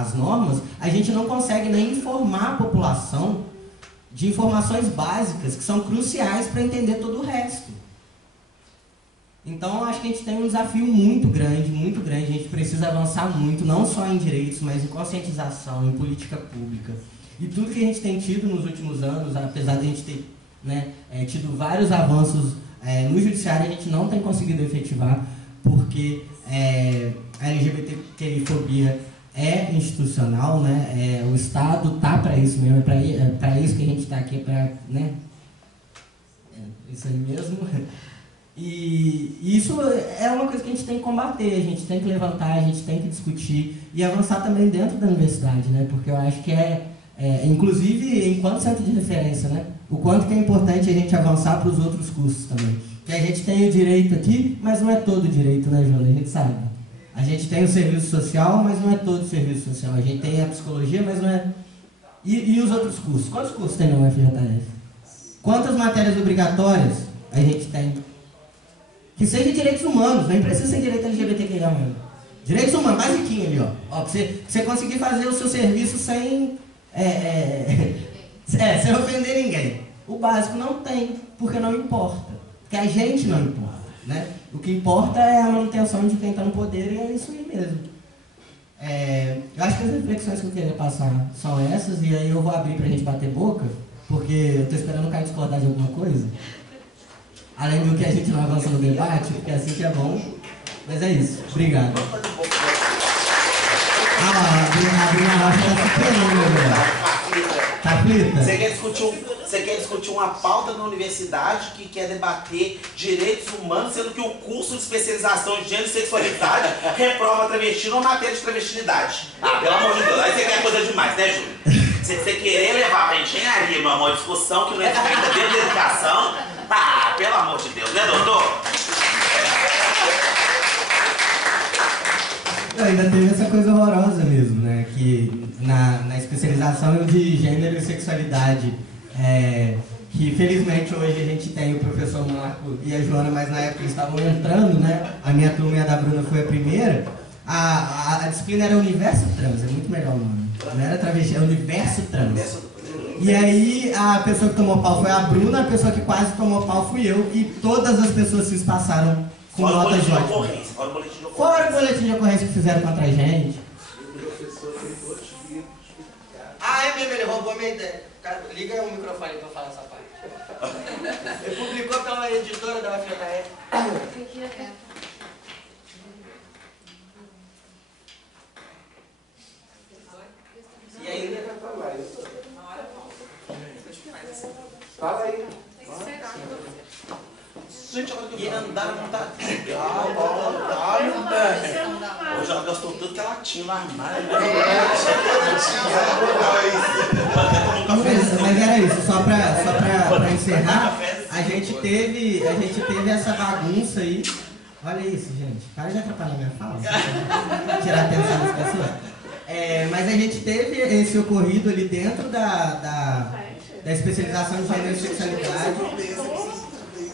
as normas, a gente não consegue nem informar a população de informações básicas que são cruciais para entender todo o resto. Então, acho que a gente tem um desafio muito grande, muito grande. A gente precisa avançar muito, não só em direitos, mas em conscientização, em política pública. E tudo que a gente tem tido nos últimos anos, apesar de a gente ter tido vários avanços no judiciário, a gente não tem conseguido efetivar, porque a LGBTQI-fobia é institucional, né? O Estado tá para isso mesmo, é para isso que a gente está aqui, isso aí mesmo. E isso é uma coisa que a gente tem que combater, a gente tem que levantar, a gente tem que discutir e avançar também dentro da universidade, né? Porque eu acho que inclusive enquanto centro de referência, né? O quanto que é importante a gente avançar para os outros cursos também. Que a gente tem o direito aqui, mas não é todo o direito, né, Joana? A gente sabe. A gente tem o serviço social, mas não é todo o serviço social. A gente tem a psicologia, mas não é... E os outros cursos? Quantos cursos tem na UFJF? Quantas matérias obrigatórias a gente tem? Que seja direitos humanos, nem precisa ser direito LGBTQIA, mano. Direitos humanos, basiquinho ali, ó. Pra você conseguir fazer o seu serviço sem ofender ninguém. O básico não tem, porque não importa. Porque a gente não importa, né? O que importa é a manutenção de quem está no poder e é isso aí mesmo. Eu acho que as reflexões que eu queria passar são essas, e aí eu vou abrir pra gente bater boca, porque eu estou esperando o Caio discordar de alguma coisa. Além do que a gente não avança no debate, porque assim que é bom. Mas é isso. Obrigado. A Bruna Rocha está superando agora. Tá aflita? Você quer discutir uma pauta na universidade que quer debater direitos humanos, sendo que o curso de especialização de gênero e sexualidade reprova travesti numa matéria de travestinidade. Pelo amor de Deus, aí você quer coisa demais, né, Júlio? Você querer levar pra engenharia, meu amor, discussão que não é feita dentro da educação, pelo amor de Deus, né, doutor? Ainda teve essa coisa horrorosa mesmo, né? Que na especialização de gênero e sexualidade, que felizmente hoje a gente tem o professor Marco e a Joana, mas na época eles estavam entrando, né? A minha turma e a da Bruna foi a primeira. A disciplina era Universo Trans, é muito melhor o nome. Não era travesti, era Universo Trans. E aí a pessoa que tomou pau foi a Bruna, a pessoa que quase tomou pau fui eu, e todas as pessoas se passaram com notas ótimas. Fora o boletim de ocorrência que fizeram contra a gente. Ele roubou a minha ideia. Liga o microfone pra eu falar essa parte. Ele publicou pela editora da UFJF. E aí? Fala aí. Gente, agora que eu andar não tá... Hoje ela gastou tudo que ela tinha no armário. Mas era isso, só pra encerrar, a gente teve essa bagunça aí. Olha isso, gente. Para de atrapalhar minha fala. Tirar a atenção das pessoas. Mas a gente teve esse ocorrido ali dentro da especialização de gênero e sexualidade.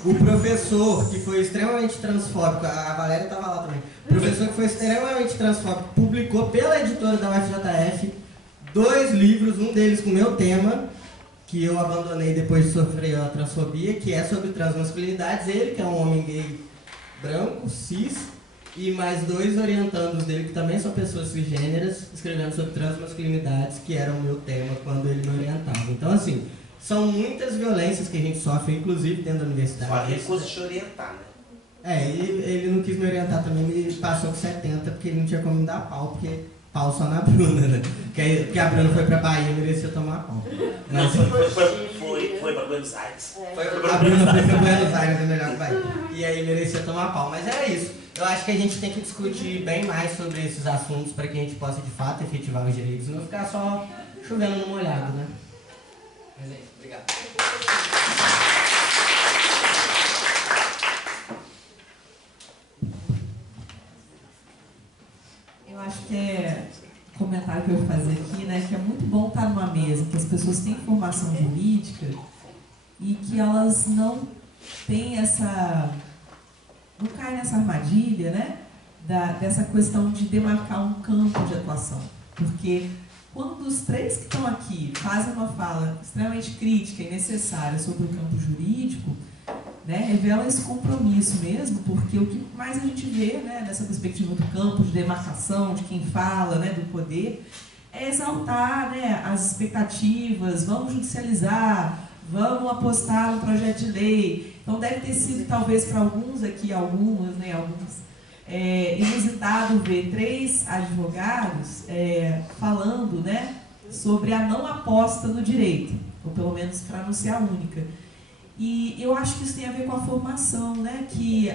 O professor, que foi extremamente transfóbico, a Valéria estava lá também, o professor que foi extremamente transfóbico, publicou pela editora da UFJF 2 livros, um deles com o meu tema, que eu abandonei depois de sofrer a transfobia, que é sobre transmasculinidades. Ele, que é um homem gay branco, cis, e mais 2 orientandos dele, que também são pessoas cisgêneras, escrevendo sobre transmasculinidades, que era o meu tema quando ele me orientava. Então, assim, são muitas violências que a gente sofre, inclusive dentro da universidade. Só recusa de orientar, né? Ele não quis me orientar também, me passou com 70, porque ele não tinha como me dar pau, porque pau só na Bruna, né? Porque a Bruna foi pra Bahia e merecia tomar pau. Mas foi pra Buenos Aires. A Bruna foi pra Buenos Aires, é melhor que Bahia. E aí merecia tomar pau. Mas era isso. Eu acho que a gente tem que discutir bem mais sobre esses assuntos para que a gente possa, de fato, efetivar os direitos e não ficar só chovendo no molhado, né? Mas é isso. Obrigado. Eu acho que é um comentário que eu vou fazer aqui, né, que é muito bom estar numa mesa que as pessoas têm formação jurídica e que elas não têm não caem nessa armadilha, né, dessa questão de demarcar um campo de atuação. Porque quando os 3 que estão aqui fazem uma fala extremamente crítica e necessária sobre o campo jurídico, né, revela esse compromisso mesmo, porque o que mais a gente vê, né, nessa perspectiva do campo, de demarcação, de quem fala, né, do poder, é exaltar, né, as expectativas, vamos judicializar, vamos apostar no projeto de lei. Então deve ter sido, talvez para alguns aqui, algumas, né, inusitado ver 3 advogados falando, né, sobre a não aposta no direito, ou pelo menos para anunciar única. E eu acho que isso tem a ver com a formação, né? Que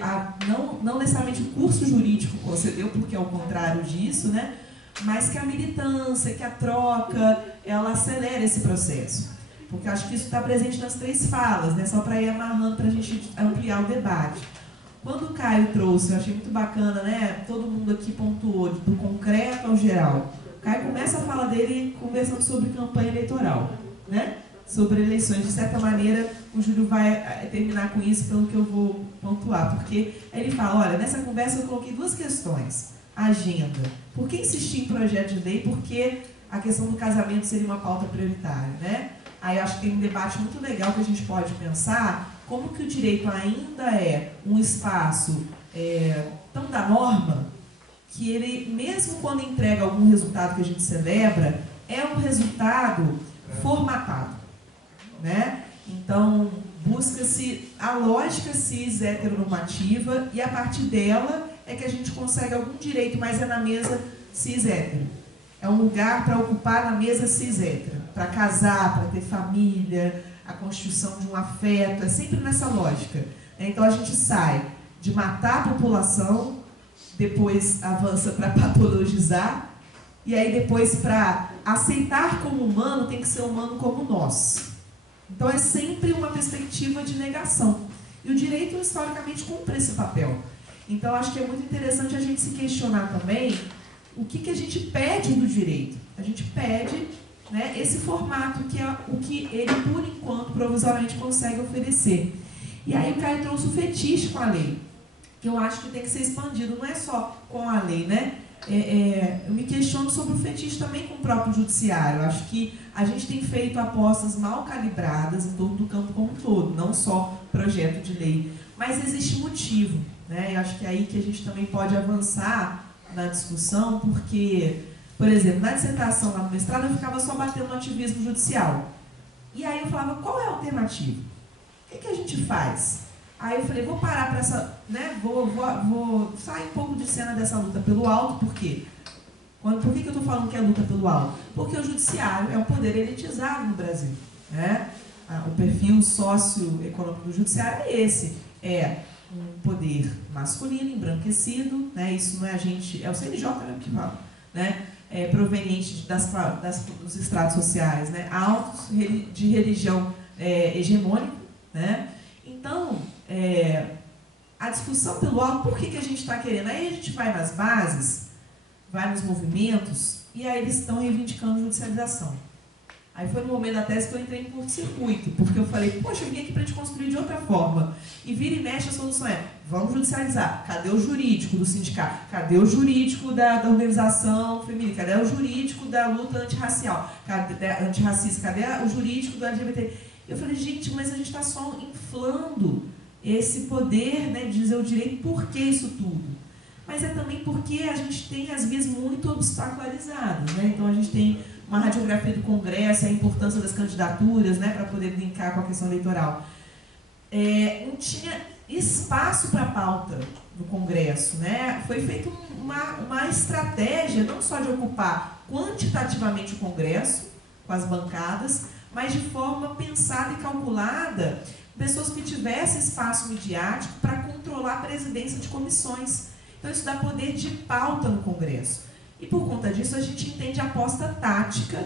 não necessariamente o curso jurídico concedeu, porque é o contrário disso, né? Mas que a militância, que a troca, ela acelera esse processo. Porque eu acho que isso está presente nas 3 falas, né? Só para ir amarrando, para a gente ampliar o debate. Quando o Caio trouxe, eu achei muito bacana, né? Todo mundo aqui pontuou, do concreto ao geral. O Caio começa a fala dele conversando sobre campanha eleitoral, né? Sobre eleições. De certa maneira, o Júlio vai terminar com isso pelo que eu vou pontuar, porque ele fala, olha, nessa conversa eu coloquei 2 questões. A agenda. Por que insistir em projeto de lei? Porque a questão do casamento seria uma pauta prioritária, né? Aí eu acho que tem um debate muito legal que a gente pode pensar como que o direito ainda é um espaço tão da norma que ele, mesmo quando entrega algum resultado que a gente celebra, é um resultado formatado, né? Então, busca-se a lógica cis heteronormativa e a partir dela é que a gente consegue algum direito, mas é na mesa cis hétero. É um lugar para ocupar na mesa cis hétero, para casar, para ter família, a constituição de um afeto, é sempre nessa lógica. Então a gente sai de matar a população, depois avança para patologizar, e aí depois para aceitar como humano, tem que ser humano como nós. Então é sempre uma perspectiva de negação. E o direito, historicamente, cumpre esse papel. Então acho que é muito interessante a gente se questionar também o que a gente pede do direito. A gente pede, né, esse formato, que é o que ele, por enquanto, provisoriamente consegue oferecer. E aí o Caio trouxe o fetiche com a lei, que eu acho que tem que ser expandido, não é só com a lei, né? Eu me questiono sobre o fetiche também com o próprio judiciário. Eu acho que a gente tem feito apostas mal calibradas em torno do campo como um todo, não só projeto de lei. Mas existe motivo, né? Eu acho que é aí que a gente também pode avançar na discussão, porque, por exemplo, na dissertação lá no mestrado eu ficava só batendo no ativismo judicial. E aí eu falava, qual é a alternativa? O que a gente faz? Aí eu falei, vou parar para essa, né? Vou sair um pouco de cena dessa luta pelo alto, por quê? Por que eu estou falando que é luta pelo alto? Porque o judiciário é um poder elitizado no Brasil, né? O perfil socioeconômico do judiciário é esse, é um poder masculino, embranquecido, né? Isso não é a gente, é o CNJ mesmo que fala, né? Proveniente dos estratos sociais, né? Altos, de religião hegemônica, né? Então, a discussão pelo alto, por que a gente está querendo? Aí a gente vai nas bases, vai nos movimentos, e aí eles estão reivindicando judicialização. Aí foi no momento da tese que eu entrei em curto-circuito, porque eu falei, poxa, eu vim aqui para te construir de outra forma. E vira e mexe, a solução é, vamos judicializar. Cadê o jurídico do sindicato? Cadê o jurídico da organização feminina? Cadê o jurídico da luta antirracial? Antirracista? Cadê o jurídico do LGBT? Eu falei, gente, mas a gente está só inflando esse poder, né, de dizer o direito, por que isso tudo? Mas é também porque a gente tem as vias muito obstacularizadas, né? Então a gente tem uma radiografia do Congresso, a importância das candidaturas, né, para poder linkar com a questão eleitoral. Não tinha espaço para a pauta do Congresso, né? Foi feita uma estratégia não só de ocupar quantitativamente o Congresso, com as bancadas, mas de forma pensada e calculada, pessoas que tivessem espaço midiático para controlar a presidência de comissões. Então isso dá poder de pauta no Congresso. E por conta disso a gente entende a aposta tática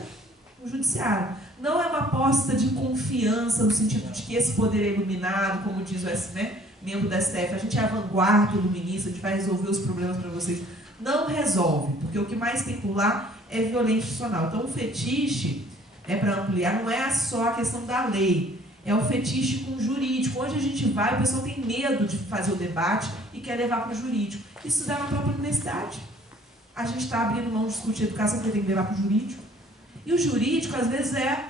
no judiciário. Não é uma aposta de confiança no sentido de que esse poder é iluminado, como diz o membro da STF, a gente é a vanguarda iluminista, a gente vai resolver os problemas para vocês. Não resolve, porque o que mais tem por lá é violência institucional. Então o fetiche, para ampliar, não é só a questão da lei, é o fetiche com o jurídico. Onde a gente vai, o pessoal tem medo de fazer o debate e quer levar para o jurídico. Isso dá na própria universidade. A gente está abrindo mão de discutir educação porque tem que levar para o jurídico. E o jurídico, às vezes, é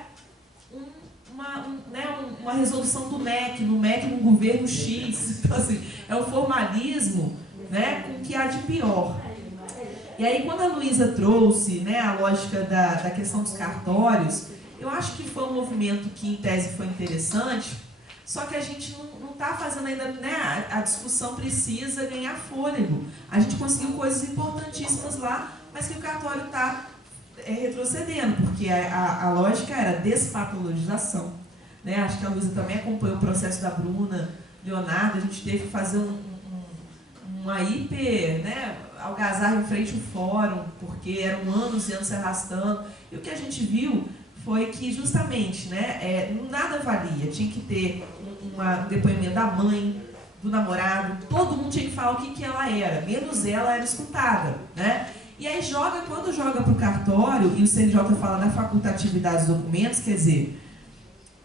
uma resolução do MEC, no governo X. Então, assim, é um formalismo, né, com o que há de pior. E aí, quando a Luísa trouxe, né, a lógica da questão dos cartórios, eu acho que foi um movimento que, em tese, foi interessante, só que a gente não está fazendo ainda, né, a discussão precisa ganhar fôlego. A gente conseguiu coisas importantíssimas lá, mas que o cartório está retrocedendo, porque a lógica era despatologização. Né? Acho que a Luísa também acompanhou o processo da Bruna Leonardo, a gente teve que fazer uma hiper, né, algazarra em frente ao fórum, porque eram anos e anos se arrastando, e o que a gente viu foi que justamente, né, nada valia, tinha que ter um depoimento da mãe, do namorado, todo mundo tinha que falar o que ela era, menos ela era escutada, né? E aí quando joga para o cartório, e o CNJ fala na facultatividade dos documentos, quer dizer,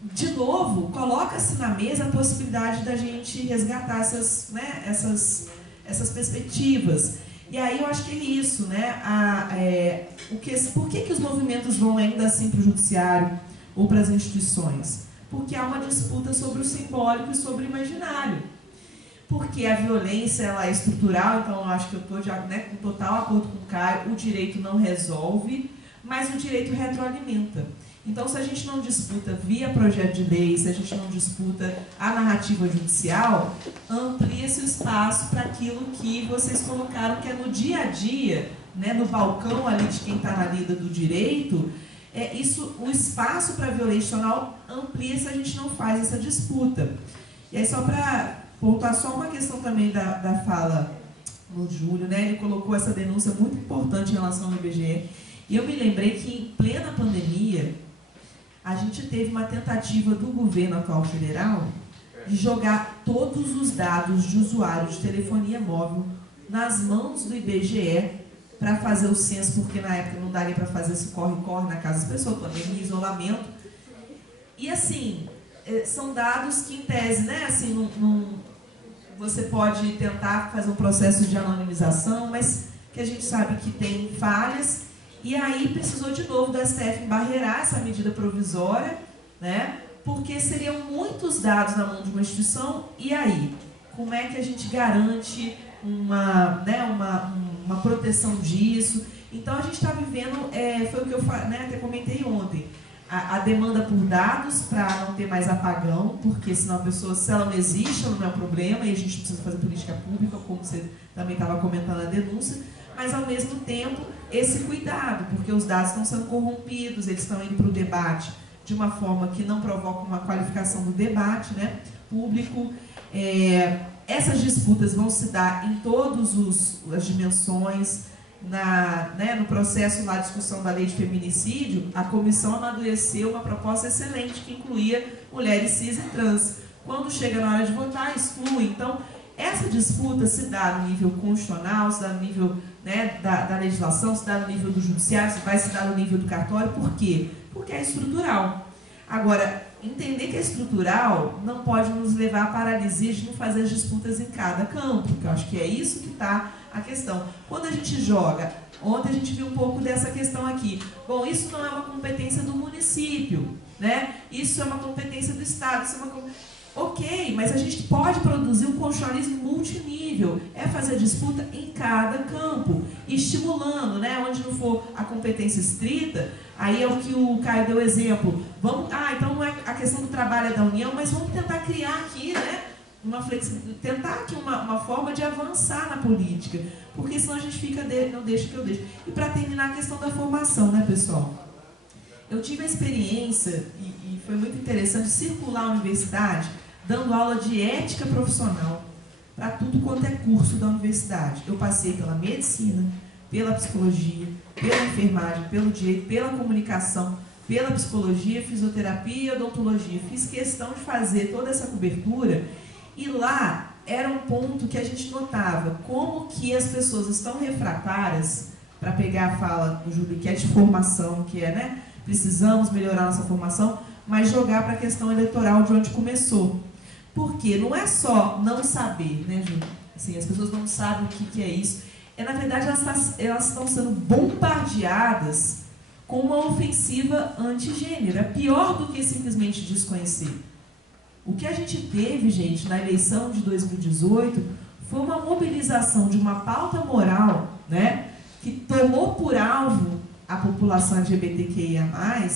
de novo, coloca-se na mesa a possibilidade da gente resgatar essas perspectivas. E aí eu acho que é isso, né? Por que os movimentos vão ainda assim para o judiciário ou para as instituições? Porque há uma disputa sobre o simbólico e sobre o imaginário. Porque a violência ela é estrutural, então eu acho que eu estou com total acordo com o Caio, o direito não resolve, mas o direito retroalimenta. Então, se a gente não disputa via projeto de lei, se a gente não disputa a narrativa judicial, amplia-se o espaço para aquilo que vocês colocaram, que é no dia a dia, né, no balcão ali de quem está na lida do direito, o espaço para a violência institucional amplia se a gente não faz essa disputa. E aí, só para pontuar só uma questão também da fala do Júlio, né, ele colocou essa denúncia muito importante em relação ao IBGE, e eu me lembrei que em plena pandemia, a gente teve uma tentativa do governo atual federal de jogar todos os dados de usuário de telefonia móvel nas mãos do IBGE para fazer o censo, porque na época não daria para fazer esse corre-corre na casa das pessoas, pandemia, isolamento. E assim, são dados que em tese, né, assim, você pode tentar fazer um processo de anonimização, mas que a gente sabe que tem falhas. E aí precisou de novo do STF embarrear essa medida provisória, né? Porque seriam muitos dados na mão de uma instituição, e aí? Como é que a gente garante uma proteção disso? Então a gente está vivendo, foi o que eu até comentei ontem, a demanda por dados para não ter mais apagão, porque senão a pessoa, se ela não existe, ela não é um problema, e a gente precisa fazer política pública, como você também estava comentando na denúncia, mas ao mesmo tempo esse cuidado, porque os dados estão sendo corrompidos, eles estão indo para o debate de uma forma que não provoca uma qualificação do debate, né, público. Essas disputas vão se dar em todas as dimensões. No processo lá de discussão da lei de feminicídio, a comissão amadureceu uma proposta excelente que incluía mulheres cis e trans. Quando chega na hora de votar, exclui. Então, essa disputa se dá no nível constitucional, se dá no nível, né, da legislação, se dá no nível do judiciário, se vai se dar no nível do cartório. Por quê? Porque é estrutural. Agora, entender que é estrutural não pode nos levar à paralisia de não fazer as disputas em cada campo, porque eu acho que é isso que está a questão. Quando a gente joga, ontem a gente viu um pouco dessa questão aqui. Bom, isso não é uma competência do município, né? Isso é uma competência do Estado, isso é uma Ok, mas a gente pode produzir um constitucionalismo multinível, é fazer disputa em cada campo, estimulando, né, onde não for a competência estrita, aí é o que o Caio deu exemplo. Vamos, então não é a questão do trabalho é da União, mas vamos tentar criar aqui, né, tentar aqui uma forma de avançar na política, porque senão a gente fica, não deixa que eu deixo. E para terminar a questão da formação, né, pessoal? Eu tive a experiência, e foi muito interessante, circular a universidade, dando aula de ética profissional para tudo quanto é curso da universidade. Eu passei pela medicina, pela psicologia, pela enfermagem, pelo direito, pela comunicação, pela psicologia, fisioterapia e odontologia. Fiz questão de fazer toda essa cobertura e lá era um ponto que a gente notava como que as pessoas estão refratárias, para pegar a fala do Júlio, que é de formação, que é, né, precisamos melhorar nossa formação, mas jogar para a questão eleitoral de onde começou. Porque não é só não saber, né, Júlio? Assim, as pessoas não sabem o que é isso. Na verdade, elas estão sendo bombardeadas com uma ofensiva antigênero. É pior do que simplesmente desconhecer. O que a gente teve, gente, na eleição de 2018 foi uma mobilização de uma pauta moral, né, que tomou por alvo a população LGBTQIA+,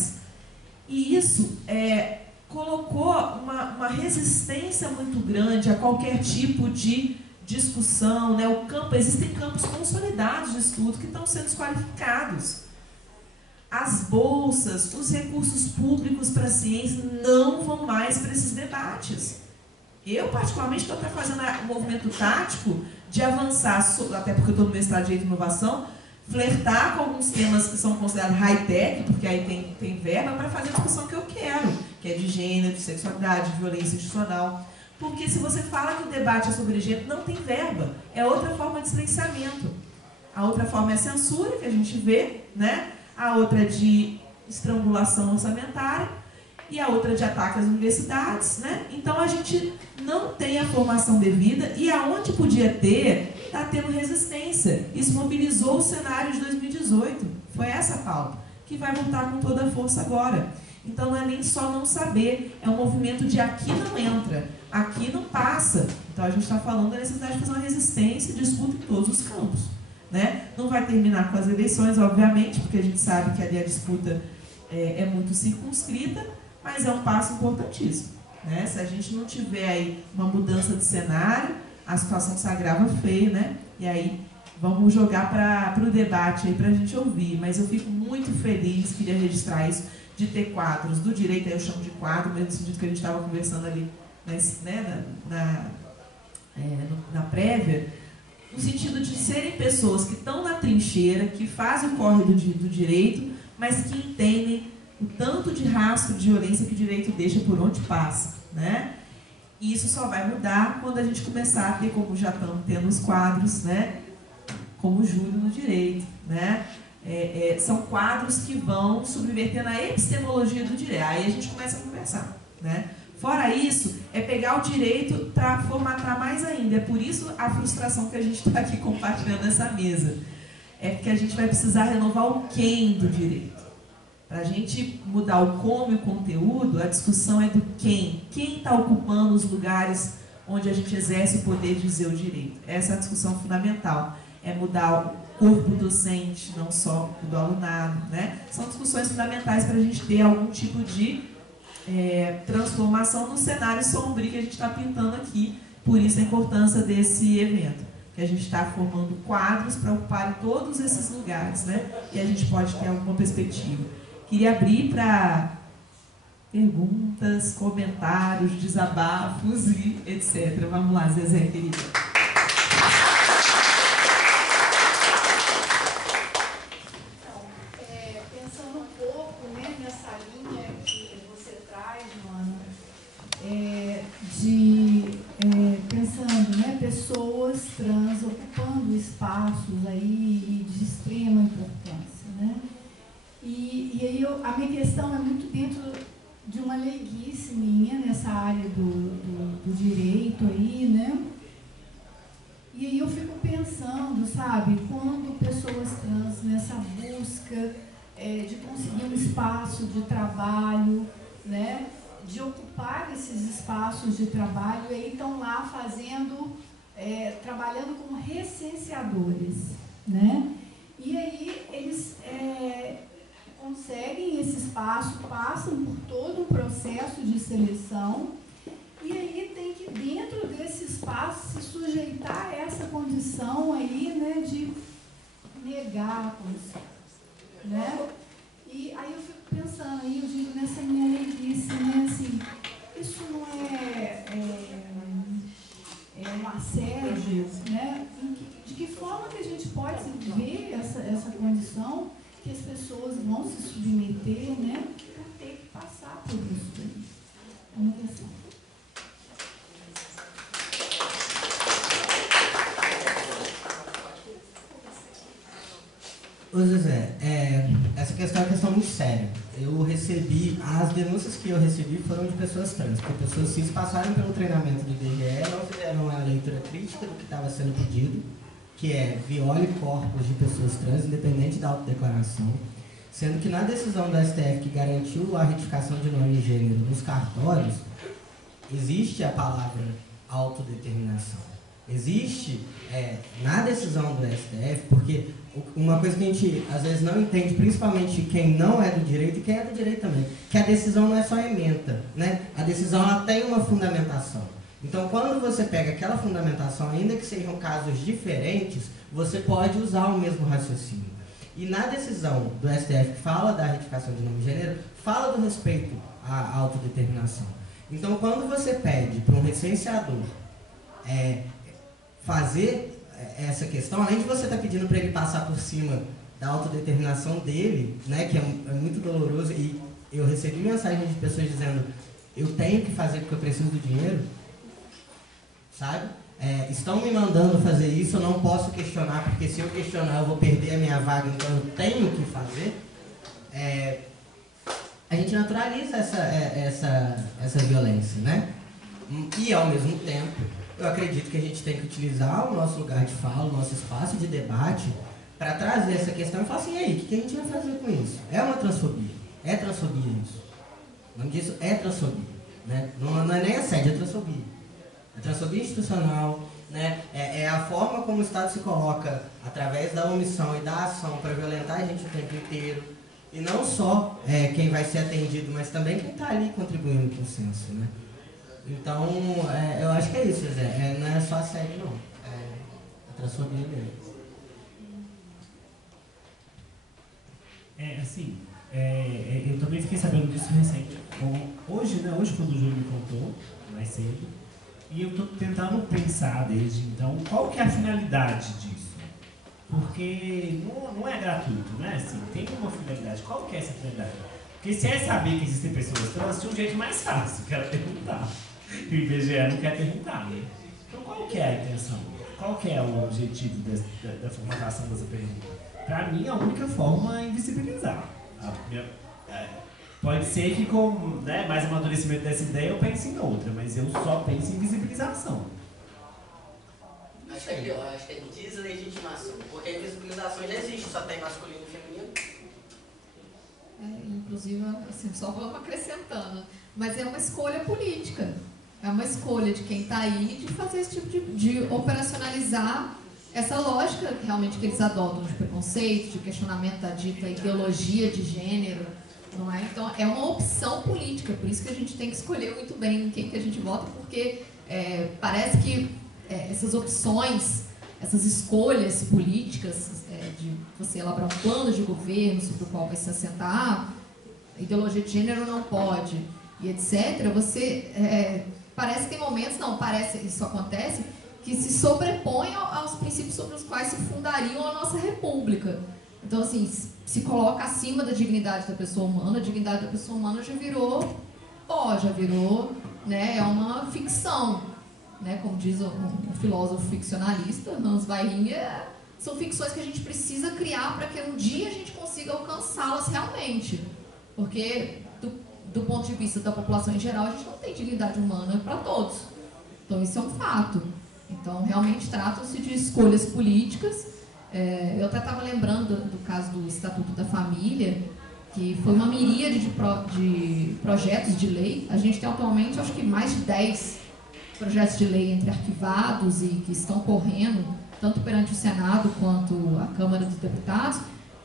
e isso colocou uma resistência muito grande a qualquer tipo de discussão, né? Existem campos consolidados de estudo que estão sendo desqualificados. As bolsas, os recursos públicos para a ciência não vão mais para esses debates. Eu, particularmente, estou até fazendo um movimento tático de avançar, até porque eu estou no mestrado de Direito e Inovação, flertar com alguns temas que são considerados high-tech, porque aí tem verba para fazer a discussão que eu quero, que é de gênero, de sexualidade, de violência institucional. Porque se você fala que o debate é sobre gênero, não tem verba. É outra forma de silenciamento. A outra forma é a censura, que a gente vê, né? A outra é de estrangulação orçamentária e a outra é de ataque às universidades, né? Então a gente não tem a formação devida e aonde podia ter, está tendo resistência. Isso mobilizou o cenário de 2018. Foi essa a pauta, que vai voltar com toda a força agora. Então não é nem só não saber, é um movimento de aqui não entra, aqui não passa. Então a gente está falando da necessidade de fazer uma resistência e disputa em todos os campos, né? Não vai terminar com as eleições, obviamente, porque a gente sabe que ali a disputa é muito circunscrita, mas é um passo importantíssimo, né? Se a gente não tiver aí uma mudança de cenário, a situação se agrava feio, né? E aí vamos jogar para o debate aí para a gente ouvir. Mas eu fico muito feliz, queria registrar isso, de ter quadros do direito, aí eu chamo de quadro, mesmo no sentido que a gente estava conversando ali, né, na prévia, no sentido de serem pessoas que estão na trincheira, que fazem o corre do direito, mas que entendem o tanto de rastro de violência que o direito deixa por onde passa, né? E isso só vai mudar quando a gente começar a ter, como já estamos tendo os quadros, né? Como o Júlio no direito, né? São quadros que vão subverter na epistemologia do direito. Aí a gente começa a conversar, né? Fora isso, é pegar o direito para formatar mais ainda. É por isso a frustração que a gente está aqui compartilhando nessa mesa. É porque a gente vai precisar renovar o quem do direito. Para a gente mudar o como e o conteúdo, a discussão é do quem. Quem está ocupando os lugares onde a gente exerce o poder de dizer o direito. Essa é a discussão fundamental. É mudar o corpo docente, não só o do alunado, né? São discussões fundamentais para a gente ter algum tipo de transformação no cenário sombrio que a gente está pintando aqui. Por isso a importância desse evento, que a gente está formando quadros para ocupar todos esses lugares, né? E a gente pode ter alguma perspectiva. Queria abrir para perguntas, comentários, desabafos e etc. Vamos lá, Zezé, querida. Pensando, né, pessoas trans ocupando espaços aí de extrema importância, né? E aí a minha questão é muito dentro de uma leiguice minha nessa área do direito aí, né? E aí eu fico pensando, sabe, quando pessoas trans nessa busca de conseguir um espaço de trabalho, né, de ocupar esses espaços de trabalho, e aí estão lá fazendo, trabalhando como recenseadores, né? E aí eles conseguem esse espaço, passam por todo um processo de seleção, e aí tem que, dentro desse espaço, se sujeitar a essa condição aí, né, de negar a condição, né? E aí eu fico pensando, aí eu digo nessa minha leiguice, né, assim, isso não é um assédio, né? De que forma que a gente pode ver essa condição que as pessoas vão se submeter, né, por ter que passar por isso aí? É uma questão. Ô José, essa questão é uma questão muito séria. As denúncias que eu recebi foram de pessoas trans, porque pessoas cis passaram pelo treinamento do IBGE, não fizeram uma leitura crítica do que estava sendo pedido, que é viole corpos de pessoas trans, independente da autodeclaração, sendo que na decisão do STF que garantiu a retificação de nome e gênero nos cartórios, existe a palavra autodeterminação. Existe na decisão do STF, porque uma coisa que a gente às vezes não entende, principalmente quem não é do direito e quem é do direito também, que a decisão não é só ementa, né? A decisão ela tem uma fundamentação. Então, quando você pega aquela fundamentação, ainda que sejam casos diferentes, você pode usar o mesmo raciocínio. E na decisão do STF que fala da retificação de nome e gênero, fala do respeito à autodeterminação. Então, quando você pede para um recenseador fazer essa questão, além de você estar pedindo para ele passar por cima da autodeterminação dele, né, que é muito doloroso, e eu recebi mensagens de pessoas dizendo, eu tenho que fazer porque eu preciso do dinheiro, sabe? Estão me mandando fazer isso, eu não posso questionar, porque se eu questionar eu vou perder a minha vaga, então eu tenho que fazer. A gente naturaliza essa violência, né? E ao mesmo tempo, eu acredito que a gente tem que utilizar o nosso lugar de fala, o nosso espaço de debate, para trazer essa questão e falar assim, e aí, o que a gente vai fazer com isso? É uma transfobia. É transfobia isso. O nome disso é transfobia. Né? Não é nem assédio, é transfobia. É transfobia institucional, né? É a forma como o Estado se coloca através da omissão e da ação para violentar a gente o tempo inteiro. E não só quem vai ser atendido, mas também quem está ali contribuindo com o censo, né? Então, eu acho que é isso, Zé. Não é só assédio, não. É transfobia mesmo. Assim, eu também fiquei sabendo disso recente. Hoje, né? Hoje, quando o Júlio me contou, mais cedo, e eu estou tentando pensar desde então, qual que é a finalidade disso? Porque não é gratuito, né? Assim, tem uma finalidade. Qual que é essa finalidade? Porque se é saber que existem pessoas trans, tem um jeito mais fácil, que era perguntar. E o IBGE não quer perguntar, né? Então qual que é a intenção? Qual que é o objetivo da formatação dessa pergunta? Para mim, a única forma é invisibilizar. Pode ser que com mais amadurecimento dessa ideia eu pense em outra, mas eu só penso em visibilização. Acho que é pior, acho que é deslegitimação, porque a invisibilização já existe, só tem masculino e feminino. Inclusive, assim, só vamos acrescentando, mas é uma escolha política, é uma escolha de quem está aí de fazer esse tipo de operacionalizar essa lógica realmente que eles adotam de preconceito, de questionamento da dita ideologia de gênero, não é? Então, é uma opção política, por isso que a gente tem que escolher muito bem quem que a gente vota, porque parece que essas opções, essas escolhas políticas de você elaborar um plano de governo sobre o qual vai se assentar, ideologia de gênero não pode, e etc., você parece que tem momentos, isso acontece, que se sobrepõem aos princípios sobre os quais se fundariam a nossa república. Então, assim, se coloca acima da dignidade da pessoa humana, a dignidade da pessoa humana já virou, né, é uma ficção. né, como diz um filósofo ficcionalista, Hans Weiring, são ficções que a gente precisa criar para que um dia a gente consiga alcançá-las realmente. Porque, do ponto de vista da população em geral, a gente não tem dignidade humana para todos. Então, isso é um fato. Então, realmente, tratam-se de escolhas políticas. Eu até estava lembrando do caso do Estatuto da Família, que foi uma miríade de projetos de lei. A gente tem atualmente, acho que mais de 10 projetos de lei entre arquivados e que estão correndo, tanto perante o Senado quanto a Câmara dos Deputados,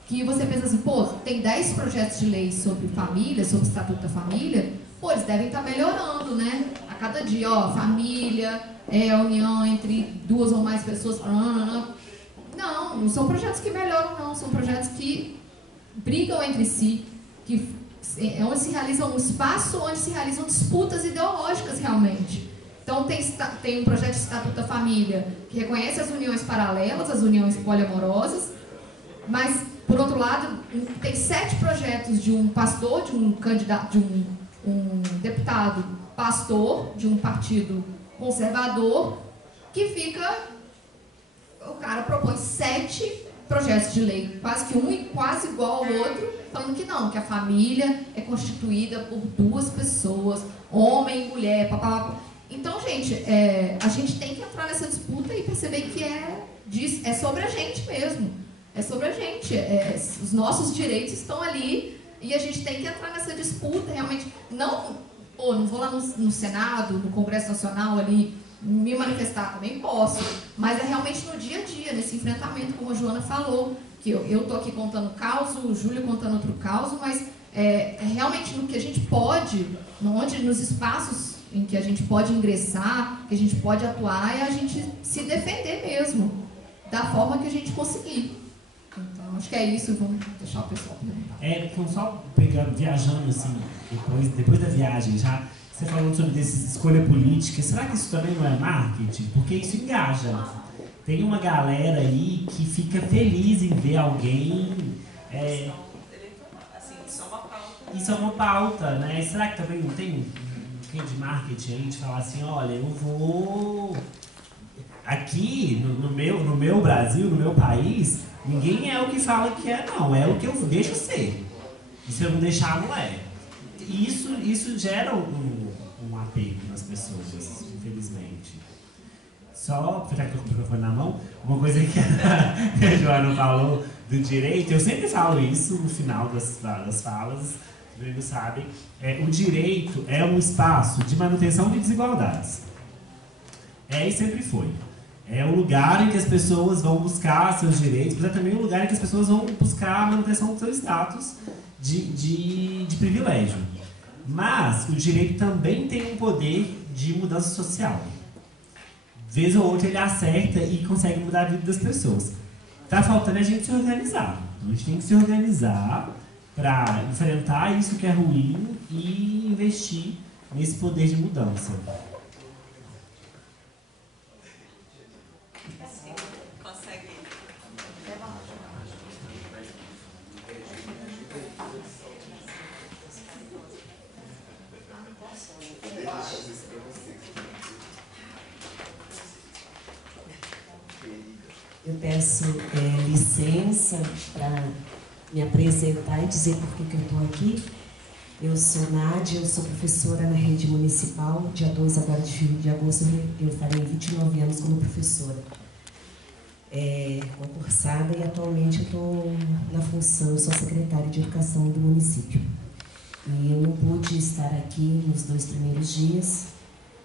que você pensa assim, pô, tem 10 projetos de lei sobre família, sobre o Estatuto da Família, pô, eles devem estar melhorando, né? A cada dia, ó, família, a união entre 2 ou mais pessoas. Não são projetos que melhoram, não. São projetos que brigam entre si, que é onde se realiza um espaço onde se realizam disputas ideológicas realmente. Então tem um projeto de Estatuto da Família que reconhece as uniões paralelas, as uniões poliamorosas, mas, por outro lado, tem 7 projetos de um pastor, de um candidato, de um deputado pastor de um partido conservador, que o cara propõe 7 projetos de lei, quase que um e quase igual ao outro, falando que não, que a família é constituída por 2 pessoas, homem e mulher, papapá. Então, gente, a gente tem que entrar nessa disputa e perceber que é sobre a gente mesmo. É sobre a gente. Os nossos direitos estão ali e a gente tem que entrar nessa disputa realmente. Não vou lá no Senado, no Congresso Nacional ali, me manifestar, também posso, mas é realmente no dia a dia, nesse enfrentamento, como a Joana falou, que eu estou aqui contando caos, o Júlio contando outro caos, mas é realmente no que a gente pode, nos espaços em que a gente pode ingressar, que a gente pode atuar, é a gente se defender mesmo, da forma que a gente conseguir. Então, acho que é isso, vamos deixar o pessoal perguntar. Só viajando assim, depois da viagem já, você falou sobre escolha política, será que isso também não é marketing? Porque isso engaja. Tem uma galera aí que fica feliz em ver alguém... Isso é uma pauta, né? Será que também não tem de marketing aí de falar assim, olha, eu vou... Aqui, no meu Brasil, no meu país, ninguém é o que fala que é, não. É o que eu deixo ser. E se eu não deixar, não é. E isso gera um apego nas pessoas, infelizmente. Só, já que eu com o microfone na mão, uma coisa que a Joana falou do direito, eu sempre falo isso no final das falas, os amigos sabem, o direito é um espaço de manutenção de desigualdades. E sempre foi. É o lugar em que as pessoas vão buscar seus direitos, mas é também o lugar em que as pessoas vão buscar a manutenção do seu status de privilégio. Mas o direito também tem um poder de mudança social. Vez ou outra ele acerta e consegue mudar a vida das pessoas. Tá faltando a gente se organizar. Então a gente tem que se organizar para enfrentar isso que é ruim e investir nesse poder de mudança. Eu peço licença para me apresentar e dizer por que eu estou aqui. Eu sou Nádia, eu sou professora na rede municipal. Dia 2 agora de agosto eu farei 29 anos como professora. Concursada e atualmente eu estou na função, eu sou secretária de educação do município. E eu não pude estar aqui nos 2 primeiros dias.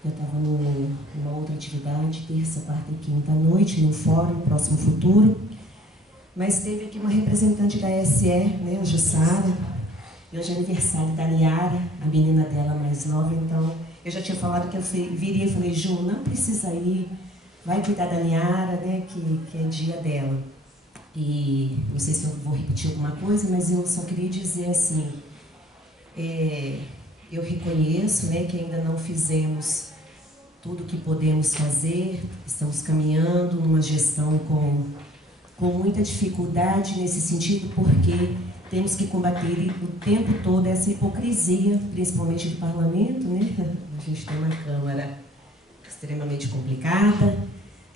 Eu estava numa outra atividade, terça, quarta e quinta à noite, no fórum Próximo Futuro. Mas teve aqui uma representante da SE, né, a Jussara. E hoje é aniversário da Niara, a menina dela mais nova. Então, eu já tinha falado que eu viria e falei, Ju, não precisa ir, vai cuidar da Niara, né, que é dia dela. E não sei se eu vou repetir alguma coisa, mas eu só queria dizer assim, eu reconheço, né, que ainda não fizemos tudo o que podemos fazer, estamos caminhando numa gestão com muita dificuldade nesse sentido, porque temos que combater o tempo todo essa hipocrisia, principalmente do parlamento, né? A gente tem uma Câmara extremamente complicada.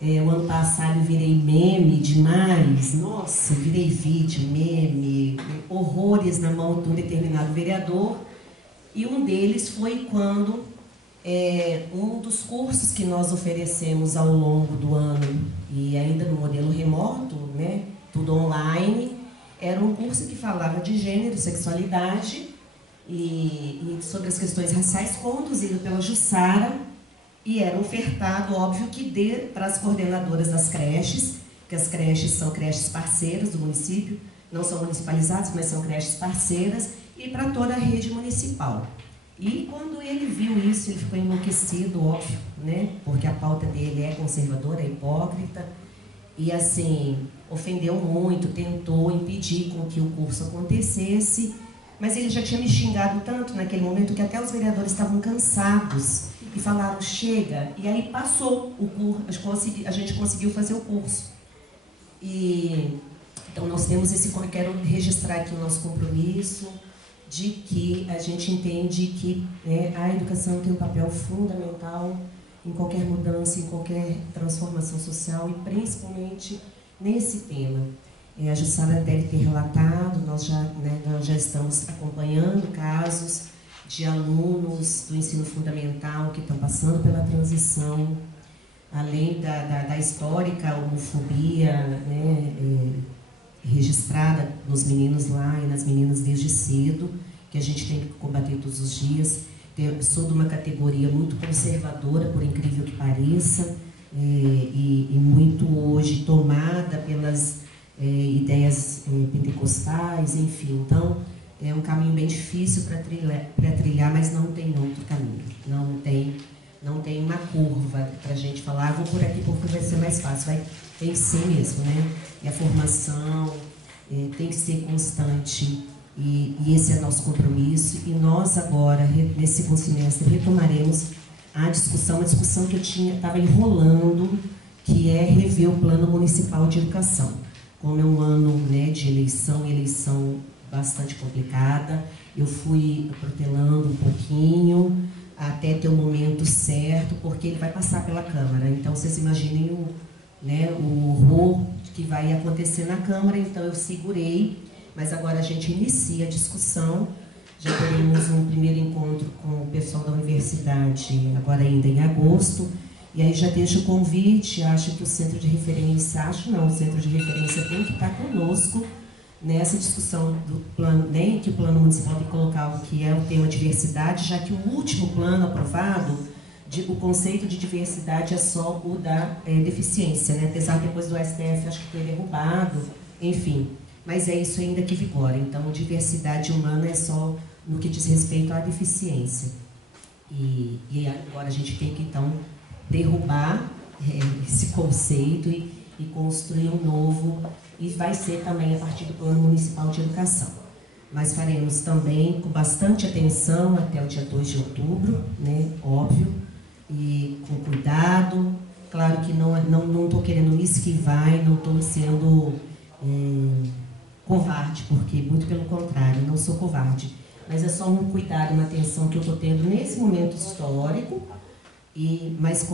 O ano passado eu virei meme demais, nossa, virei vídeo, meme, horrores na mão de um determinado vereador. E um deles foi quando um dos cursos que nós oferecemos ao longo do ano, e ainda no modelo remoto, né, tudo online, era um curso que falava de gênero, sexualidade e sobre as questões raciais, conduzido pela Jussara, e era ofertado, óbvio, que para as coordenadoras das creches, que as creches são creches parceiras do município, não são municipalizadas, mas são creches parceiras, e para toda a rede municipal. E quando ele viu isso, ele ficou enlouquecido, óbvio, né? Porque a pauta dele é conservadora, é hipócrita, e assim, ofendeu muito, tentou impedir com que o curso acontecesse, mas ele já tinha me xingado tanto naquele momento que até os vereadores estavam cansados e falaram, chega, e aí passou o curso, a gente conseguiu fazer o curso. Então nós temos quero registrar aqui o nosso compromisso, de que a gente entende que a educação tem um papel fundamental em qualquer mudança, em qualquer transformação social, e principalmente nesse tema. A Jussara deve ter relatado, nós já estamos acompanhando casos de alunos do ensino fundamental que estão passando pela transição, além da histórica homofobia, né, registrada nos meninos lá e nas meninas desde cedo, que a gente tem que combater todos os dias. Eu sou de uma categoria muito conservadora, por incrível que pareça, e muito hoje tomada pelas ideias pentecostais, enfim. Então, é um caminho bem difícil para trilhar, mas não tem outro caminho. Não tem uma curva para a gente falar, vou por aqui porque vai ser mais fácil. Tem que ser mesmo, né? E a formação tem que ser constante, e esse é nosso compromisso. E nós agora, nesse segundo semestre, retomaremos a discussão que eu estava enrolando, que é rever o Plano Municipal de Educação. Como é um ano, né, de eleição bastante complicada, eu fui protelando um pouquinho, até ter o momento certo, porque ele vai passar pela Câmara. Então, vocês imaginem o horror que vai acontecer na Câmara. Então, eu segurei, mas agora a gente inicia a discussão. Já teremos um primeiro encontro com o pessoal da universidade, agora ainda em agosto. E aí já deixo o convite, acho que o Centro de Referência, o Centro de Referência tem que estar conosco nessa discussão do plano, nem que o Plano Municipal tem que colocar o que é o tema diversidade, já que o último plano aprovado, o conceito de diversidade é só o da deficiência, né? Apesar que depois do STF acho que foi derrubado, enfim. Mas é isso ainda que vigora. Então, diversidade humana é só no que diz respeito à deficiência. E agora a gente tem que, então, derrubar esse conceito e construir um novo, e vai ser também a partir do Plano Municipal de Educação. Mas faremos também com bastante atenção até o dia 2 de outubro, né? Óbvio, e com cuidado. Claro que não estou querendo me esquivar e não estou sendo covarde, porque muito pelo contrário, não sou covarde. Mas é só um cuidado, uma atenção que eu estou tendo nesse momento histórico, mas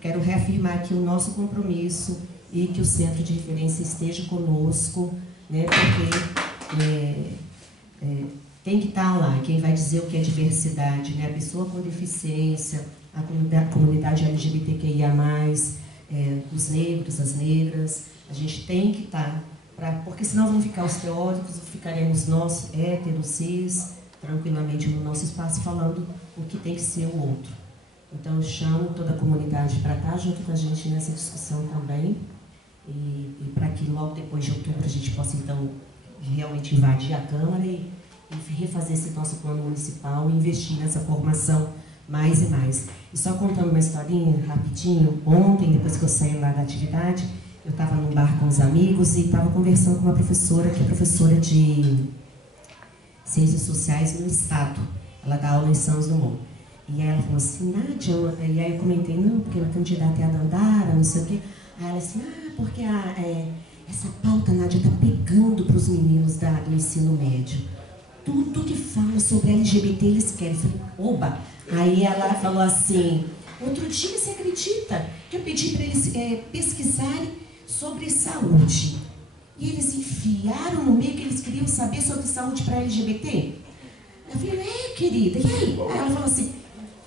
quero reafirmar aqui o nosso compromisso e que o Centro de Referência esteja conosco, né, porque tem que estar lá, quem vai dizer o que é diversidade, né, a pessoa com deficiência, a comunidade LGBTQIA+, os negros, as negras, a gente tem que estar, porque senão vão ficar os teóricos, ficaremos nós, héteros, cis, tranquilamente no nosso espaço, falando o que tem que ser o outro. Então eu chamo toda a comunidade para estar junto com a gente nessa discussão também, e para que logo depois de outubro a gente possa então realmente invadir a Câmara e refazer esse nosso plano municipal e investir nessa formação mais e mais. E só contando uma historinha rapidinho, ontem, depois que eu saí lá da atividade, eu estava num bar com os amigos e estava conversando com uma professora, que é professora de Ciências Sociais no Estado. Ela dá aula em São Dumont. E aí ela falou assim, Nádia, e aí eu comentei, não, porque ela candidata é a Dandara, não sei o quê. Aí ela assim, porque essa pauta, Nádia, está pegando para os meninos do ensino médio. Tudo que fala sobre LGBT eles querem. Eu falei, oba! Aí ela falou assim, Outro dia, você acredita que eu pedi para eles pesquisarem sobre saúde? E eles enfiaram no meio que eles queriam saber sobre saúde para LGBT? Eu falei, querida, e aí? Aí ela falou assim,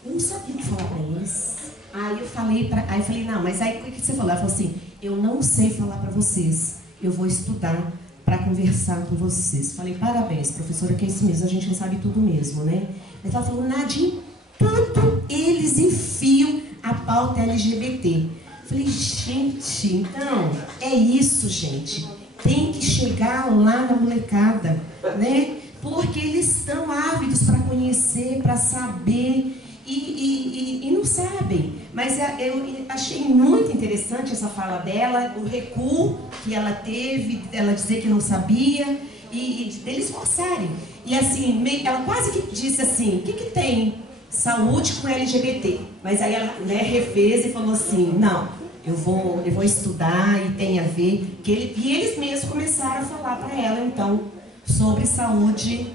eu não sabia o que falar para eles. Aí eu falei, não, mas aí o que você falou? Ela falou assim, eu não sei falar para vocês, eu vou estudar para conversar com vocês. Falei, parabéns, professora, que é isso mesmo, a gente não sabe tudo mesmo, né? Mas ela falou, Nadine, tudo eles enfiam a pauta LGBT. Falei, gente, então, é isso, gente. Tem que chegar lá na molecada, né? Porque eles estão ávidos para conhecer, para saber, e não sabem. Mas eu achei muito interessante essa fala dela, o recuo que ela teve, ela dizer que não sabia, e deles forçarem. E assim, ela quase que disse assim, o que tem saúde com LGBT? Mas aí ela, né, refez e falou assim, não, eu vou estudar e tem a ver. E eles mesmos começaram a falar para ela, então, sobre saúde,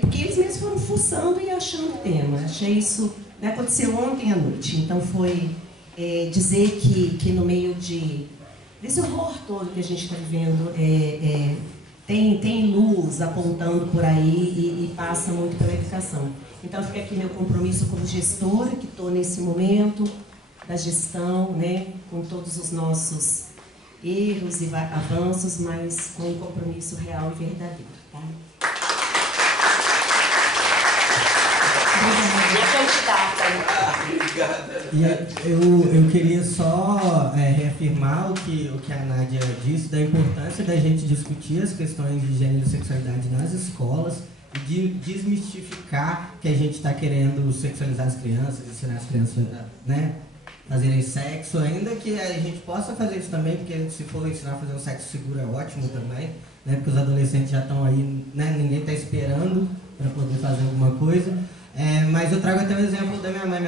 porque eles mesmos foram fuçando e achando tema. Achei isso, né, aconteceu ontem à noite. Então foi dizer que no meio desse horror todo que a gente está vivendo, tem luz apontando por aí e passa muito pela educação. Então fica aqui meu compromisso como gestora, que estou nesse momento da gestão, né, com todos os nossos erros e avanços, mas com um compromisso real e verdadeiro. Tá? E eu queria só reafirmar o que a Nádia disse, da importância da gente discutir as questões de gênero e sexualidade nas escolas e de desmistificar que a gente está querendo sexualizar as crianças, ensinar as crianças, né, fazerem sexo, ainda que a gente possa fazer isso também, porque se for ensinar a fazer um sexo seguro é ótimo também, né, porque os adolescentes já estão aí, né, ninguém está esperando para poder fazer alguma coisa. Mas eu trago até o exemplo da minha mãe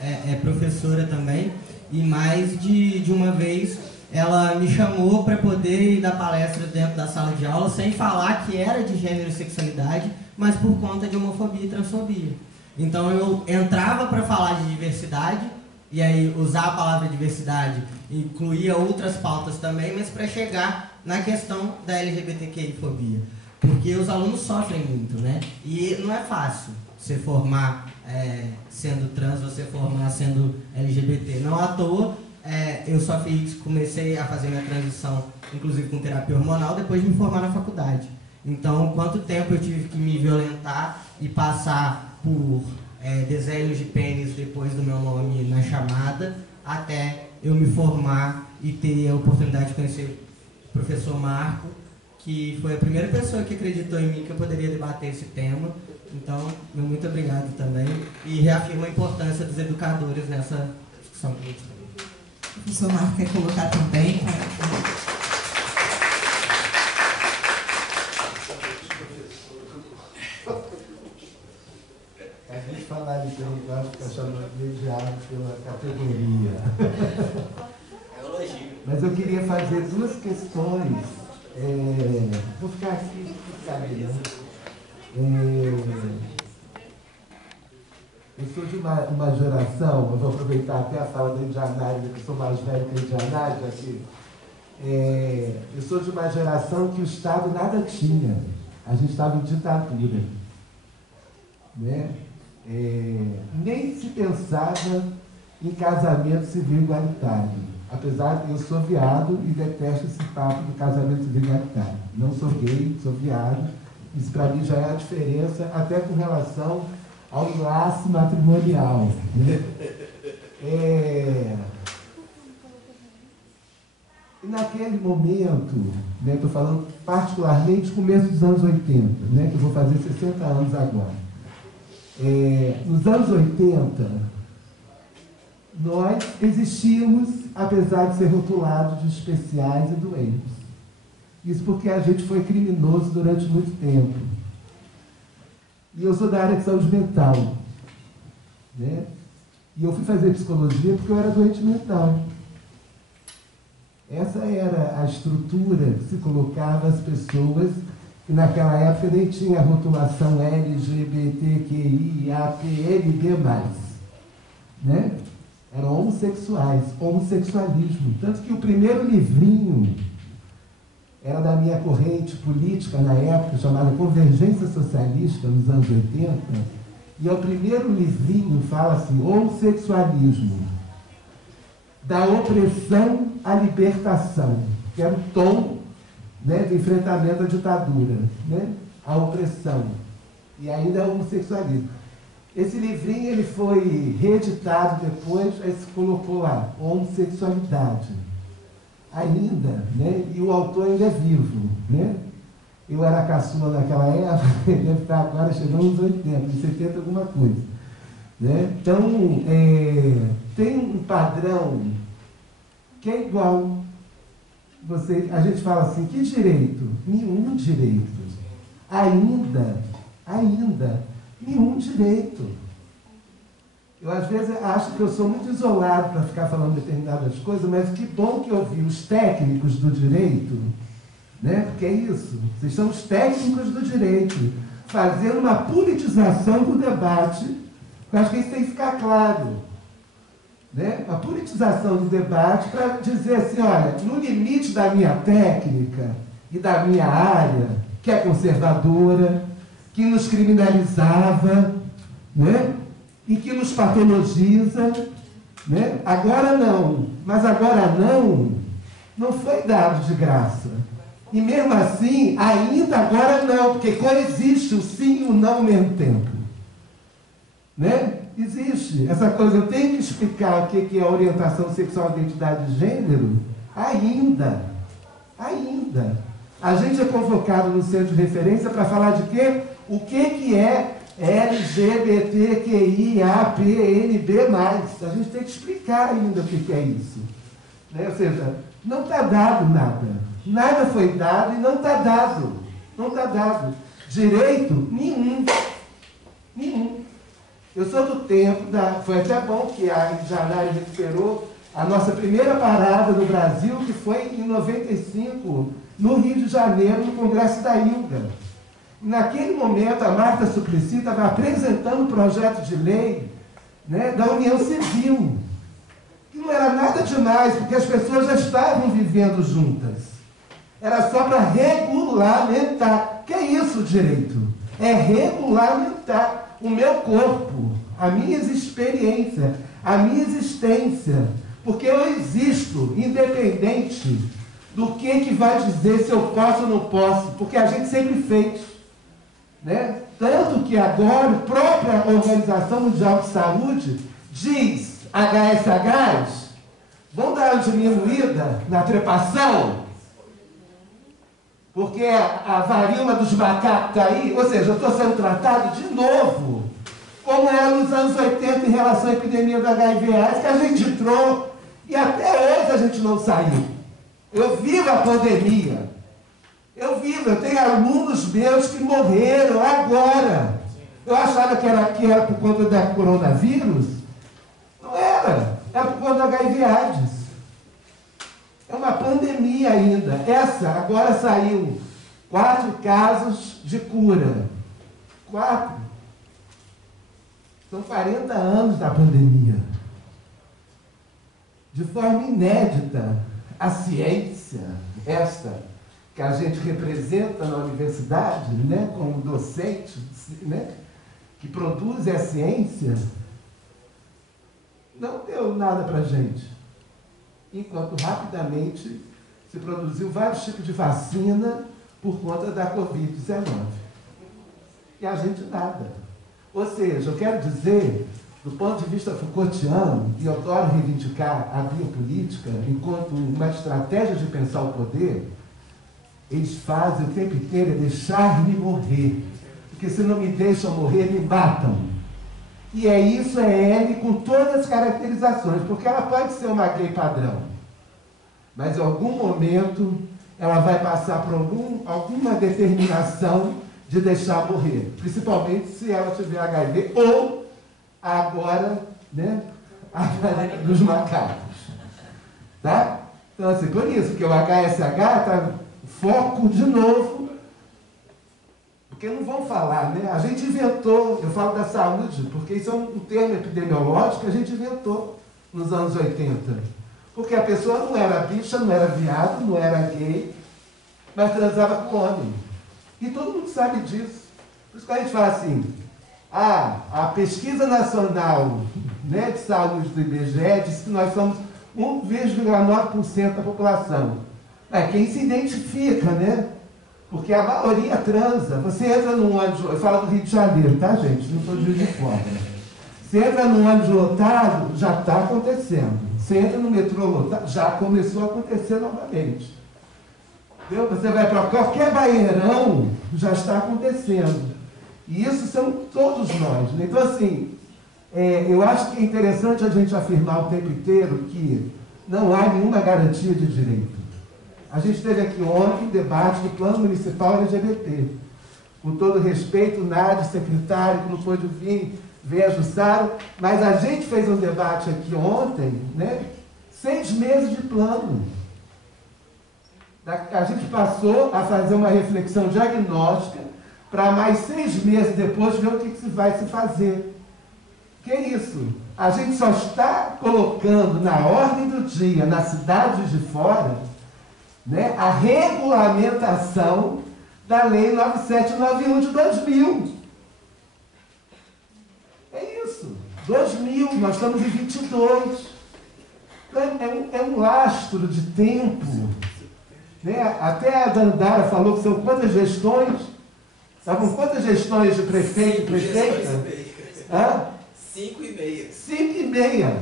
é professora também, e mais de uma vez ela me chamou para poder ir dar palestra dentro da sala de aula, sem falar que era de gênero e sexualidade, mas por conta de homofobia e transfobia. Então eu entrava para falar de diversidade, e aí usar a palavra diversidade incluía outras pautas também, mas para chegar na questão da LGBTQI-fobia. Porque os alunos sofrem muito, né? E não é fácil você formar sendo trans, você formar sendo LGBT. Não à toa, eu só comecei a fazer minha transição, inclusive com terapia hormonal, depois de me formar na faculdade. Então, quanto tempo eu tive que me violentar e passar por desenhos de pênis depois do meu nome na chamada, até eu me formar e ter a oportunidade de conhecer o professor Marco, que foi a primeira pessoa que acreditou em mim que eu poderia debater esse tema. Então, muito obrigado também. E reafirmo a importância dos educadores nessa discussão política. O professor Marco quer colocar também. A gente falar isso aí, eu acho que está chamando de arte pela categoria. Mas eu queria fazer duas questões. Vou ficar aqui, eu sou de uma geração, eu vou aproveitar até a fala da Indianária, que eu sou mais velho que a Indianária aqui. Eu sou de uma geração que o Estado nada tinha. A gente estava em ditadura. Né? Nem se pensava em casamento civil igualitário. Apesar de eu sou viado e detesto esse papo do casamento civil igualitário. Não sou gay, sou viado. Isso para mim já é a diferença, até com relação ao enlace matrimonial. Né? E naquele momento, né, estou falando particularmente começo dos anos 80, né, que eu vou fazer 60 anos agora. Nos anos 80, nós existíamos, apesar de ser rotulados de especiais e doentes. Isso porque a gente foi criminoso durante muito tempo. E eu sou da área de saúde mental. Né? E eu fui fazer psicologia porque eu era doente mental. Essa era a estrutura que se colocava as pessoas, que naquela época nem tinha a rotulação LGBTQIAPND+. Né? eram homossexuais, homossexualismo. Tanto que o primeiro livrinho era da minha corrente política na época, chamada Convergência Socialista, nos anos 80, e o primeiro livrinho fala assim, homossexualismo, da opressão à libertação, que era o tom, né, do enfrentamento à ditadura, né, a opressão, e ainda o homossexualismo. Esse livrinho ele foi reeditado depois, aí se colocou lá, homossexualidade. Ainda, né, e o autor ainda é vivo, né? Eu era caçula naquela época, ele deve estar agora chegando nos 80, 70 alguma coisa. Né? Então, tem um padrão que é igual. A gente fala assim, que direito? Nenhum direito. Ainda, nenhum direito. Eu, às vezes, acho que eu sou muito isolado para ficar falando determinadas coisas, mas que bom que eu vi os técnicos do direito, né? Porque é isso, vocês são os técnicos do direito, fazendo uma politização do debate. Eu acho que isso tem que ficar claro. Né? A politização do debate para dizer assim, olha, no limite da minha técnica e da minha área, que é conservadora, que nos criminalizava, né? E que nos patologiza, né? Agora não, mas agora não foi dado de graça. E mesmo assim, ainda agora não, porque coexiste o sim e o não ao mesmo tempo. Né? Existe essa coisa, eu tenho que explicar o que é orientação sexual e identidade de gênero, ainda. A gente é convocado no centro de referência para falar de quê? O que é LGBTQIAPNB+. A gente tem que explicar ainda o que é isso. Né? Ou seja, não está dado nada. Nada foi dado e não está dado. Não está dado. Direito nenhum. Eu sou do tempo foi até bom que a Janari recuperou a nossa primeira parada no Brasil, que foi em 95, no Rio de Janeiro, no Congresso da ILGA. Naquele momento, a Marta Suplicy estava apresentando um projeto de lei, né, da União Civil. Que não era nada demais, porque as pessoas já estavam vivendo juntas. Era só para regulamentar. Que é isso o direito? É regulamentar o meu corpo, a minha experiência, a minha existência. Porque eu existo, independente do que vai dizer se eu posso ou não posso, porque a gente sempre fez. Né? Tanto que agora a própria Organização Mundial de Saúde diz, HSHs, vão dar uma diminuída na trepação, porque a varíola dos macacos está aí, ou seja, eu estou sendo tratado de novo, como era nos anos 80 em relação à epidemia do HIV/AIDS, que a gente entrou e até hoje a gente não saiu. Eu vivo a pandemia. Eu tenho alunos meus que morreram agora. Eu achava que era por conta do coronavírus. Não era. Era por conta do HIV/AIDS. É uma pandemia ainda. Agora saiu 4 casos de cura. 4. São 40 anos da pandemia. De forma inédita, a ciência, que a gente representa na universidade, né, como docente, né, que produz a ciência, não deu nada para a gente. Enquanto rapidamente se produziu vários tipos de vacina por conta da Covid-19. E a gente nada. Ou seja, eu quero dizer, do ponto de vista Foucaultiano, e eu adoro reivindicar a biopolítica enquanto uma estratégia de pensar o poder, eles fazem o tempo inteiro é deixar-me morrer. Porque se não me deixam morrer, me matam. E é isso, é L com todas as caracterizações, porque ela pode ser uma gay padrão. Mas em algum momento ela vai passar por alguma determinação de deixar morrer. Principalmente se ela tiver HIV ou agora, né, a dos macacos. Tá? Então assim, por isso que o HSH está foco de novo, porque não vão falar, né? A gente inventou, eu falo da saúde, porque isso é um termo epidemiológico que a gente inventou. nos anos 80? Porque a pessoa não era bicha, não era viado, não era gay, mas transava com homem. E todo mundo sabe disso. Por isso que a gente fala assim, a pesquisa nacional, né, de saúde do IBGE diz que nós somos 1,9% da população. É quem se identifica, né? Porque a maioria transa. Você entra num ônibus, eu falo do Rio de Janeiro, tá, gente? Não estou de Juiz de Fora. Você entra num ônibus lotado, já está acontecendo. Você entra no metrô lotado, já começou a acontecer novamente. Entendeu? Você vai para qualquer banheirão, já está acontecendo. E isso são todos nós. Né? Então, assim, eu acho que é interessante a gente afirmar o tempo inteiro que não há nenhuma garantia de direito. A gente teve aqui ontem um debate do Plano Municipal LGBT. Com todo respeito, Nádia, secretário, que não pôde vir, veio a Jussara, mas a gente fez um debate aqui ontem, né? 6 meses de plano. A gente passou a fazer uma reflexão diagnóstica para mais 6 meses depois ver o que vai se fazer. Que é isso? A gente só está colocando na ordem do dia, na cidade de Fora, né, a regulamentação da Lei 9791 de 2000. É isso. 2000, nós estamos em 22. É um lastro de tempo. Né? Até a Dandara falou que são quantas gestões? Sabe quantas gestões de prefeito e prefeita? 5,5. 5,5.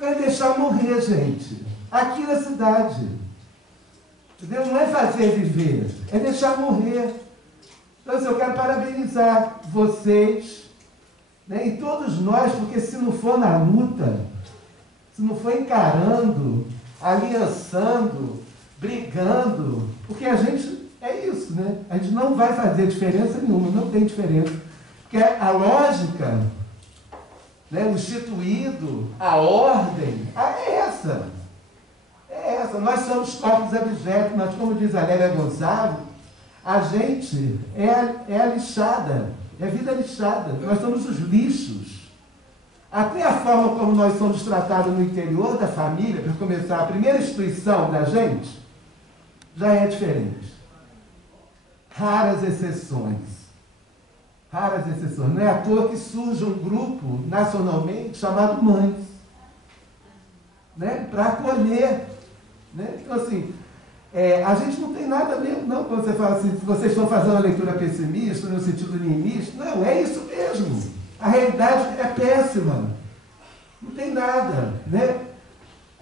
Vai deixar morrer, gente. Aqui na cidade. Entendeu? Não é fazer viver, é deixar morrer. Então, eu quero parabenizar vocês, né, e todos nós, porque se não for na luta, se não for encarando, aliançando, brigando, porque a gente, é isso, né? A gente não vai fazer diferença nenhuma, não tem diferença. Porque a lógica, né, o instituído, a ordem, é essa. É essa. Nós somos corpos abjetos, nós, como diz a Lélia Gonçalves, a gente é a lixada, é a vida lixada. Nós somos os lixos. Até a forma como nós somos tratados no interior da família, para começar, a primeira instituição da gente, já é diferente. Raras exceções. Raras exceções. Não é à toa que surge um grupo, nacionalmente, chamado Mães, né? Para acolher. Né? Então, assim, a gente não tem nada mesmo, não, quando você fala assim, se vocês estão fazendo uma leitura pessimista, no sentido niilista, não, é isso mesmo. A realidade é péssima. Não tem nada. Né?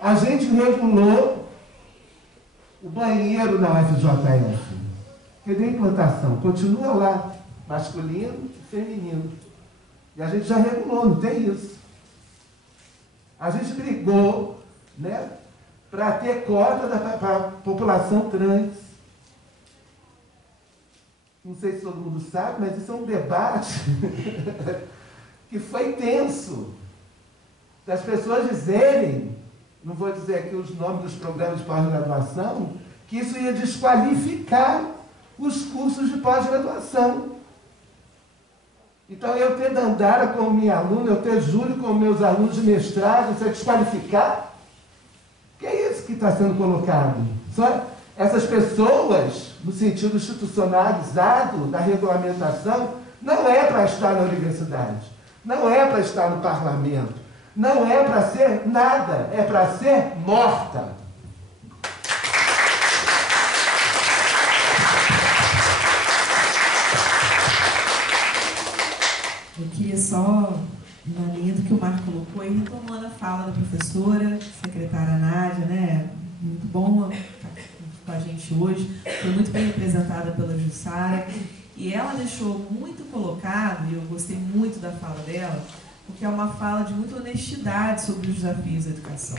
A gente regulou o banheiro na UFJF. Cadê a implantação? Continua lá, masculino e feminino. E a gente já regulou, não tem isso. A gente brigou, né, para ter cota para a população trans. Não sei se todo mundo sabe, mas isso é um debate que foi tenso. Das pessoas dizerem, não vou dizer aqui os nomes dos programas de pós-graduação, que isso ia desqualificar os cursos de pós-graduação. Então, eu ter Dandara como minha aluna, eu ter Júlio como meus alunos de mestrado, isso é desqualificar? Que é isso que está sendo colocado? Só essas pessoas, no sentido institucionalizado da regulamentação, não é para estar na universidade, não é para estar no parlamento, não é para ser nada, é para ser morta. Eu queria só, na linha do que o Marco colocou, e retomando a fala da professora, secretária Nádia, né? Muito bom estar com a gente hoje, foi muito bem representada pela Jussara, e ela deixou muito colocado, e eu gostei muito da fala dela, porque é uma fala de muita honestidade sobre os desafios da educação.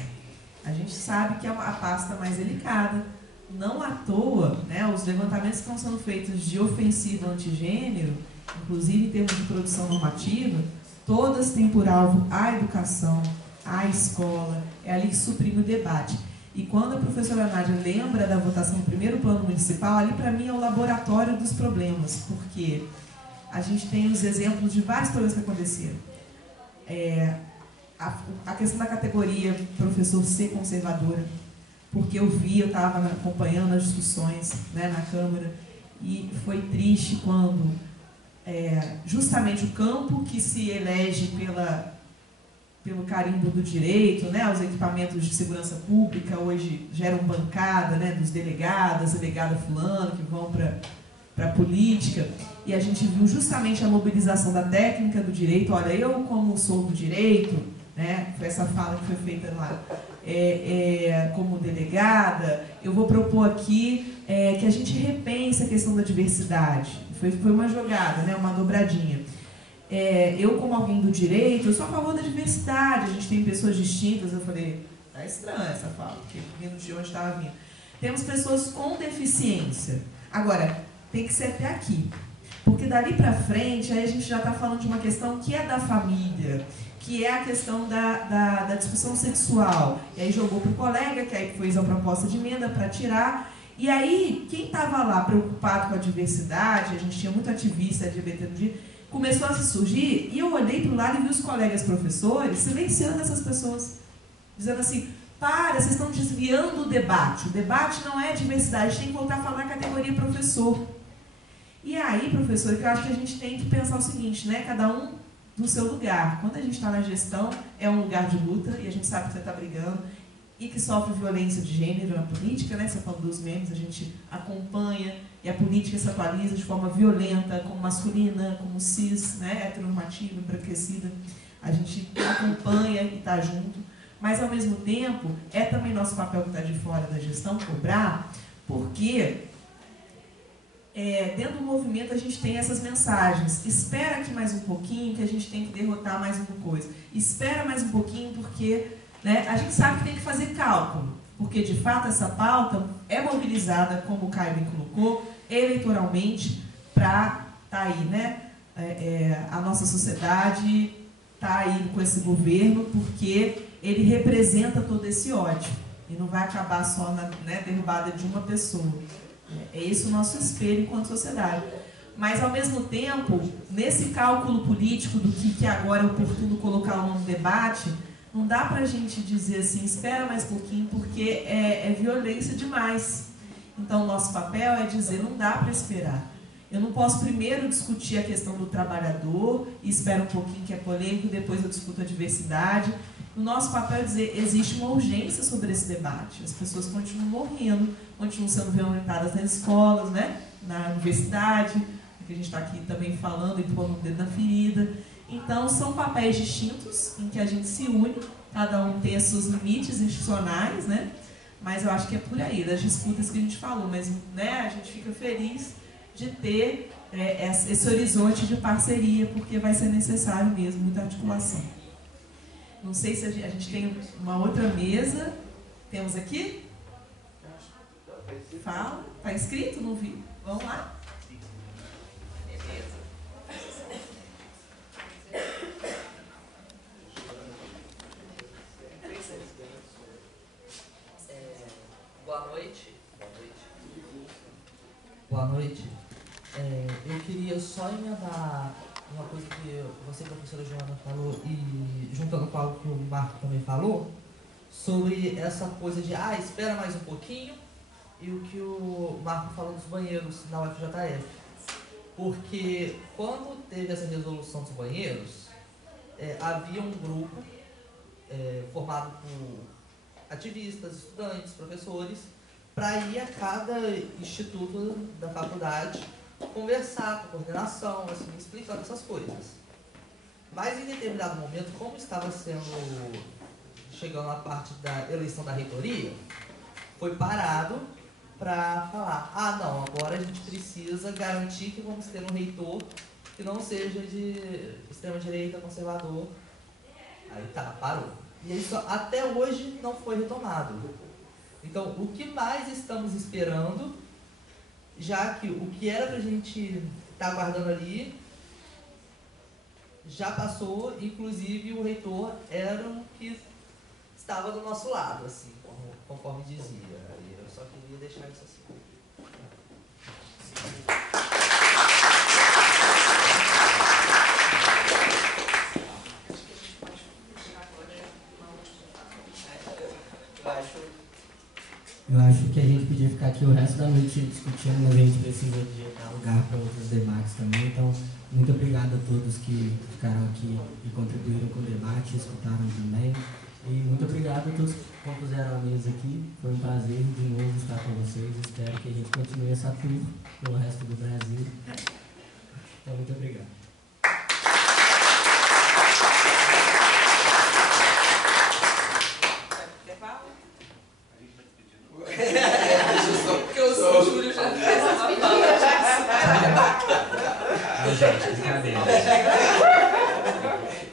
A gente sabe que é a pasta mais delicada, não à toa, né, os levantamentos que estão sendo feitos de ofensiva antigênero, inclusive em termos de produção normativa, todas têm por alvo a educação, a escola, é ali que suprime o debate. E quando a professora Nádia lembra da votação do primeiro plano municipal, ali para mim é o laboratório dos problemas, porque a gente tem os exemplos de vários problemas que aconteceram. a questão da categoria professor ser conservadora, porque eu estava acompanhando as discussões, né, na Câmara, e foi triste quando justamente o campo que se elege pelo carimbo do direito, né, os equipamentos de segurança pública hoje geram bancada, né, dos delegados, delegada fulano, que vão para a política, e a gente viu justamente a mobilização da técnica do direito. Olha, eu como sou do direito, né, foi essa fala que foi feita lá, como delegada, eu vou propor aqui que a gente repense a questão da diversidade. Foi uma jogada, né, uma dobradinha. Eu, como alguém do direito, eu sou a favor da diversidade, a gente tem pessoas distintas. Eu falei, tá estranha essa fala, porque vindo de onde estava vindo. Temos pessoas com deficiência. Agora, tem que ser até aqui, porque dali para frente, aí a gente já está falando de uma questão que é da família, que é a questão da discussão sexual. E aí jogou para o colega, que aí fez a proposta de emenda para tirar. E aí, quem estava lá preocupado com a diversidade, a gente tinha muito ativista LGBT no dia, começou a surgir, e eu olhei para o lado e vi os colegas professores silenciando essas pessoas, dizendo assim, vocês estão desviando o debate não é diversidade, a gente tem que voltar a falar categoria professor. E aí, professor, que eu acho que a gente tem que pensar o seguinte, né, cada um no seu lugar. Quando a gente está na gestão, é um lugar de luta, e a gente sabe que você está brigando, e que sofre violência de gênero na política, né? Você falou dos memes, a gente acompanha, e a política se atualiza de forma violenta, como masculina, como cis, né? Heteronormativa, embranquecida. A gente acompanha e está junto, mas ao mesmo tempo, é também nosso papel que está de fora da gestão cobrar, porque dentro do movimento a gente tem essas mensagens. Espera aqui mais um pouquinho, que a gente tem que derrotar mais uma coisa. Espera mais um pouquinho, porque... né, a gente sabe que tem que fazer cálculo, porque de fato essa pauta é mobilizada, como o Caio bem colocou, eleitoralmente, para estar aí, né? A nossa sociedade está aí com esse governo, porque ele representa todo esse ódio, e não vai acabar só na, né, derrubada de uma pessoa. É esse o nosso espelho enquanto sociedade. Mas, ao mesmo tempo, nesse cálculo político do que agora é oportuno colocar no debate, não dá para a gente dizer assim, espera mais um pouquinho, porque é violência demais. Então, o nosso papel é dizer, não dá para esperar. Eu não posso primeiro discutir a questão do trabalhador, e espero um pouquinho que é polêmico, depois eu discuto a diversidade. O nosso papel é dizer, existe uma urgência sobre esse debate. As pessoas continuam morrendo, continuam sendo violentadas nas escolas, né? Na universidade, que a gente está aqui também falando e pondo o dedo na ferida. Então, são papéis distintos, em que a gente se une, cada um tem os seus limites institucionais, né? Mas eu acho que é por aí, das disputas que a gente falou, mas, né, a gente fica feliz de ter esse horizonte de parceria, porque vai ser necessário mesmo, muita articulação. Não sei se a gente tem uma outra mesa. Temos aqui? Fala. Está escrito? Não vi. Vamos lá. Boa noite. Boa noite. Eu queria só emendar uma coisa que você, professora Joana, falou, e juntando com algo que o Marco também falou, sobre essa coisa de, espera mais um pouquinho, e o que o Marco falou dos banheiros na UFJF. Porque quando teve essa resolução dos banheiros, havia um grupo formado por ativistas, estudantes, professores, para ir a cada instituto da faculdade conversar com a coordenação, assim, explicando essas coisas. Mas em determinado momento, como estava chegando a parte da eleição da reitoria, foi parado para falar, não, agora a gente precisa garantir que vamos ter um reitor que não seja de extrema-direita, conservador. Aí parou. E isso até hoje não foi retomado. Então, o que mais estamos esperando, já que o que era para a gente estar aguardando ali já passou, inclusive o reitor era o que estava do nosso lado, assim, conforme dizia. Eu só queria deixar isso assim. Eu acho que a gente podia ficar aqui o resto da noite discutindo, mas a gente precisa de dar lugar para outros debates também. Então, muito obrigado a todos que ficaram aqui e contribuíram com o debate, escutaram também. E muito obrigado a todos que compuseram a mesa aqui. Foi um prazer de novo estar com vocês. Espero que a gente continue essa tour pelo resto do Brasil. Então, muito obrigado. Porque o Júlio já fez uma Não, gente, brincadeira.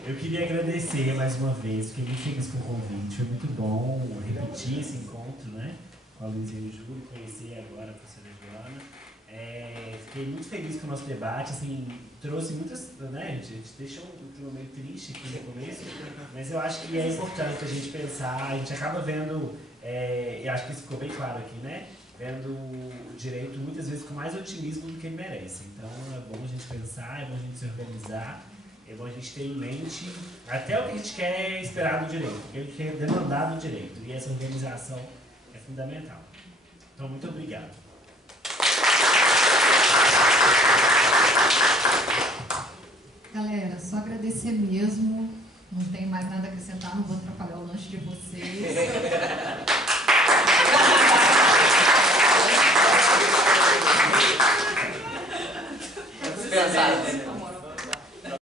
Eu queria agradecer mais uma vez, fiquei muito feliz com o convite, foi muito bom repetir esse encontro, né? Com a Luísa e o Júlio, conhecer agora a professora Joana. Fiquei muito feliz com o nosso debate, assim, trouxe muitas, né, a gente deixou um clima meio triste aqui no começo, mas eu acho que é importante a gente pensar, a gente acaba vendo, eu acho que isso ficou bem claro aqui, né? Vendo o direito muitas vezes com mais otimismo do que ele merece. Então é bom a gente pensar, é bom a gente se organizar, é bom a gente ter em mente até o que a gente quer esperar do direito, o que a gente quer demandar do direito. E essa organização é fundamental. Então, muito obrigado. Galera, só agradecer mesmo. Não tenho mais nada a acrescentar, não vou atrapalhar o lanche de vocês. Pensado.